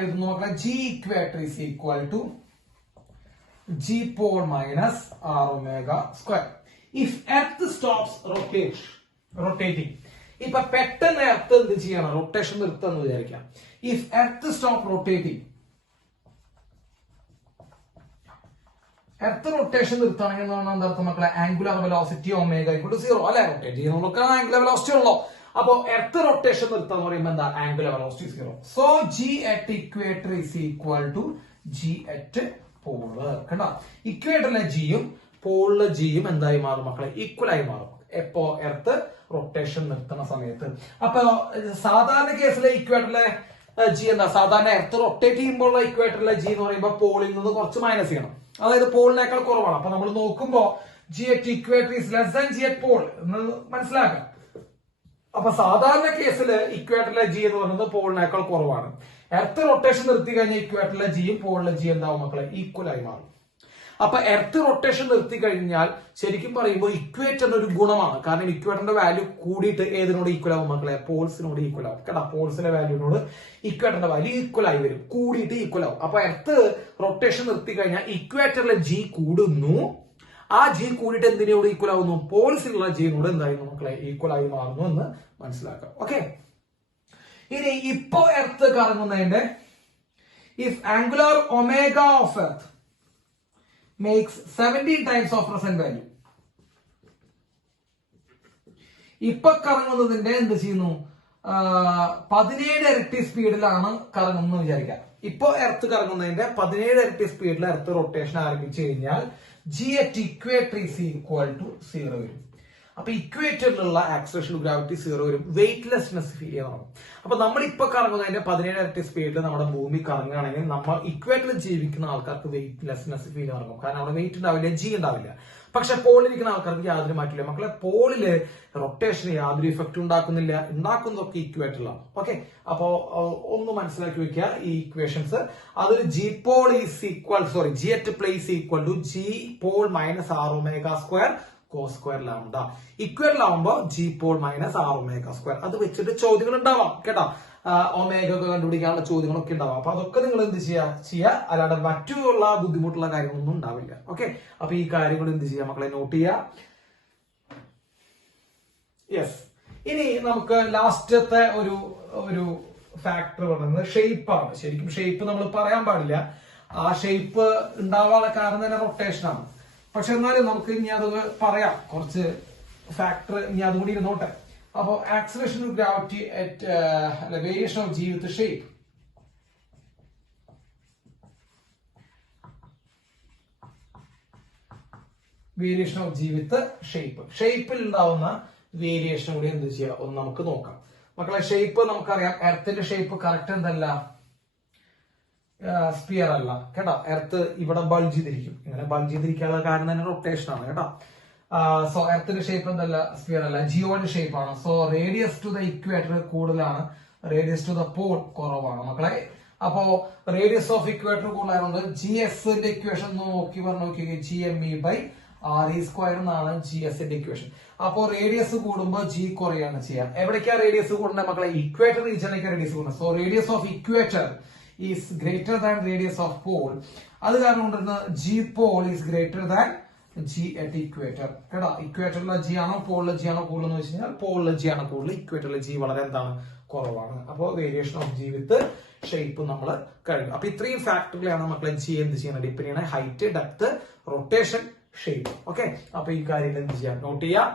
എഴുതുന്നു മക്കളെ, g equator is equal to G pole minus R omega square. If earth stops rotating, ഇപ്പൊ പെട്ടെന്ന് എർത്ത് എന്ത് ചെയ്യണം, റൊട്ടേഷൻ നിർത്തുമെന്ന് വിചാരിക്കാം. If earth stop rotating, earth rotation നിർത്തുകയാണെങ്കിൽ എന്താ മക്കളെ, angular velocity omega equal to 0 അല്ലെ. റൊട്ടേറ്റ് ചെയ്യുന്ന ആംഗുലർ വെലോസിറ്റി ഉള്ളോ. അപ്പൊ എർത്ത് റൊട്ടേഷൻ നിർത്താന്ന് പറയുമ്പോൾ എന്താ, angular velocity 0. So G at equator is equal to G at pole കണ്ടോ. ഇക്വേറ്ററിലെ ജിയും പോളിലെ ജിയും എന്തായി മാറും മക്കളെ, ഈക്വൽ ആയി മാറും എപ്പോ, എർത്ത് റൊട്ടേഷൻ നിർത്തുന്ന സമയത്ത്. അപ്പൊ സാധാരണ കേസിലെ ഇക്വേറ്ററിലെ ജി എന്താ, സാധാരണ എർത്ത് റൊട്ടേറ്റ് ചെയ്യുമ്പോൾ ഇക്വേറ്ററിലെ ജി എന്ന് പറയുമ്പോൾ പോളിൽ നിന്ന് കുറച്ച് മൈനസ് ചെയ്യണം, അതായത് പോളിനേക്കാൾ കുറവാണ്. അപ്പൊ നമ്മൾ നോക്കുമ്പോ G at equator is less than G at pole എന്ന് മനസ്സിലാക്കാം. അപ്പൊ സാധാരണ കേസിൽ ഇക്വേറ്ററിലെ ജി എന്ന് പറയുന്നത് പോളിനേക്കാൾ കുറവാണ്. എർത്ത് റൊട്ടേഷൻ നിർത്തി കഴിഞ്ഞാൽ ഇക്വേറ്ററിലെ ജിയും പോളിലെ ജി എന്താവും മക്കളെ, ഈക്വൽ ആയി മാറും. അപ്പൊ എർത്ത് റൊട്ടേഷൻ നിർത്തി കഴിഞ്ഞാൽ ശരിക്കും പറയുമ്പോൾ ഇക്വേറ്ററിന് ഒരു ഗുണമാണ്. കാരണം ഇക്വേറ്ററിന്റെ വാല്യൂ കൂടിയിട്ട് ഏതിനോട് ഈക്വൽ ആവും മക്കളെ, പോൾസിനോട് ഈക്വൽ ആവും കേട്ടോ. പോൾസിന്റെ വാല്യൂനോട് ഇക്വേറ്ററിന്റെ വാല്യൂ ഈക്വൽ ആയി വരും, കൂടിയിട്ട് ഈക്വൽ ആവും. അപ്പൊ എർത്ത് റൊട്ടേഷൻ നിർത്തി കഴിഞ്ഞാൽ ഇക്വേറ്ററിലെ ജി കൂടുന്നു. ആ ജി കൂടിയിട്ട് എന്തിനോട് ഈക്വൽ ആവുന്നു, പോൾസിലുള്ള ജിനോട് എന്തായിരുന്നു മക്കളെ, ഈക്വൽ ആയി മാറുന്നു എന്ന് മനസ്സിലാക്കാം. ഓക്കെ, ഇനി ഇപ്പോ എർത്ത് കറങ്ങുന്നതിന്റെ if angular omega of earth makes 17 times of present value. ഇപ്പൊ കറങ്ങുന്നതിന്റെ എന്ത് ചെയ്യുന്നു, 17 ഇരട്ടി സ്പീഡിലാണ് കറങ്ങുന്നത് വിചാരിക്കാം. ഇപ്പൊ എർത്ത് കറങ്ങുന്നതിന്റെ 17 ഇരട്ടി സ്പീഡിൽ എർത്ത് റൊട്ടേഷൻ ആരംഭിച്ചു കഴിഞ്ഞാൽ G at equator is equal to 0 വരും. അപ്പൊ ഇക്വേറ്ററിലുള്ള ആക്സലറേഷൻ ഓഫ് ഗ്രാവിറ്റി 0 വരും. വെയിറ്റ്ലെസ്നെസ് ഫീൽ ചെയ്യണം. അപ്പൊ നമ്മൾ ഇപ്പൊ കറങ്ങുന്നതിന്റെ 17 ഇരട്ടി സ്പീഡിൽ നമ്മുടെ ഭൂമി കറങ്ങുകയാണെങ്കിൽ നമ്മൾ ഇക്വേറ്ററിൽ ജീവിക്കുന്ന ആൾക്കാർക്ക് വെയിറ്റ്ലെസ്നെസ് ഫീൽ ഇറങ്ങും. കാരണം അവിടെ വെയിറ്റ് ഉണ്ടാവില്ല, ജി ഉണ്ടാവില്ല. പക്ഷെ പോളിരിക്കുന്ന ആൾക്കാർക്ക് യാതൊരു മാറ്റില്ല. മക്കളെ പോളില് റൊട്ടേഷന് യാതൊരു ഇഫക്റ്റ് ഉണ്ടാക്കുന്നില്ല. ഉണ്ടാക്കുന്നതൊക്കെ ഇക്വേറ്ററിലാണ്. ഓക്കെ, അപ്പോ ഒന്ന് മനസ്സിലാക്കി വെക്കുക ഈ ഇക്വേഷൻസ്. അതിൽ g pole is equal g at place equal to G pole minus R omega square cos square lambda. ഇക്വേറ്ററിലാവുമ്പോ g pole minus R omega square. അത് വെച്ചിട്ട് ചോദ്യങ്ങൾ ഉണ്ടാവാം കേട്ടോ. ഒമേഗ ഒക്കെ കണ്ടുപിടിക്കാനുള്ള ചോദ്യങ്ങളൊക്കെ ഉണ്ടാവാം. അപ്പൊ അതൊക്കെ നിങ്ങൾ എന്ത് ചെയ്യുക, അല്ലാതെ മറ്റുള്ള ബുദ്ധിമുട്ടുള്ള കാര്യങ്ങളൊന്നും ഉണ്ടാവില്ല. ഓക്കെ, അപ്പൊ ഈ കാര്യങ്ങൾ എന്ത് ചെയ്യുക മക്കളെ, നോട്ട് ചെയ്യുക. യെസ്, ഇനി നമുക്ക് ലാസ്റ്റത്തെ ഒരു ഫാക്ടർ പറയുന്നത് ഷേപ്പാണ്. ശരിക്കും ഷേപ്പ് നമ്മൾ പറയാൻ പാടില്ല. ആ ഷേപ്പ് ഉണ്ടാവാനുള്ള കാരണം തന്നെ റൊട്ടേഷനാണ്. പക്ഷെ എന്നാലും നമുക്ക് ഇനി അത് പറയാം. കുറച്ച് ഫാക്ടർ ഇനി അതുകൂടി ഇരുന്നോട്ടെ. അപ്പോ acceleration of gravity at variation of g with shape. Variation of g with shape. ഷേപ്പിൽ ഉണ്ടാവുന്ന വേരിയേഷൻ കൂടി എന്ത് ചെയ്യാം ഒന്ന് നമുക്ക് നോക്കാം. മക്കളെ, ഷേപ്പ് നമുക്കറിയാം. എർത്തിന്റെ ഷേപ്പ് കറക്റ്റ് എന്തല്ല, സ്പിയർ അല്ല കേട്ടോ. എർത്ത് ഇവിടെ ബൾജ് ചെയ്തിരിക്കും. ഇങ്ങനെ ബൾജ് ചെയ്തിരിക്കാനുള്ള കാരണം തന്നെ റൊട്ടേഷൻ ആണ് കേട്ടോ. സോ എർത്തിന്റെ ഷേപ്പ് എന്തല്ല, സ്പിയർ അല്ല, ജിയോയുടെ ഷേപ്പ് ആണ്. So radius to the equator കൂടുതലാണ്, റേഡിയസ് ടു ദ പോൾ കുറവാണ് മക്കളെ. അപ്പോ റേഡിയസ് ഓഫ് ഇക്വേറ്റർ കൂടുതലായതുകൊണ്ട് ജി എസിന്റെ ഇക്വേഷൻ നോക്കി നോക്കിയാൽ G M E by R E square എന്നാണ് ജി എസിന്റെ ഇക്വേഷൻ. അപ്പോ റേഡിയസ് കൂടുമ്പോൾ ജി കുറയാണ് ചെയ്യുക. എവിടേക്കാ റേഡിയസ് കൂടുന്നത് മക്കളെ? ഇക്വേറ്റർ റീജിയനിലേക്ക് റേഡിയസ് കൂടുന്നത്. So radius of equator is greater than radius of Paul. അത് കാരണം കൊണ്ടിരുന്ന G pole is greater than G at equator കേട്ടോ. ഇക്വേറ്ററിലെ ജി ആണോ പോളിലെ ജി ആണോ കൂടുതൽ എന്ന് വെച്ച് കഴിഞ്ഞാൽ പോളിലെ ജി ആണ് കൂടുതൽ, ഇക്വേറ്ററിലെ ജി വളരെ എന്താണ് കുറവാണ്. അപ്പോ variation of g with shape നമ്മൾ കഴിഞ്ഞു. അപ്പൊ ഇത്രയും ഫാക്ടറിലാണ് മക്കളെ ജി എന്ത് ചെയ്യണം, ഡിപ്പെൻഡ് ചെയ്യണം. Height, depth, rotation, shape. Okay, അപ്പൊ ഈ കാര്യങ്ങൾ എന്ത് ചെയ്യാം, നോട്ട് ചെയ്യാം.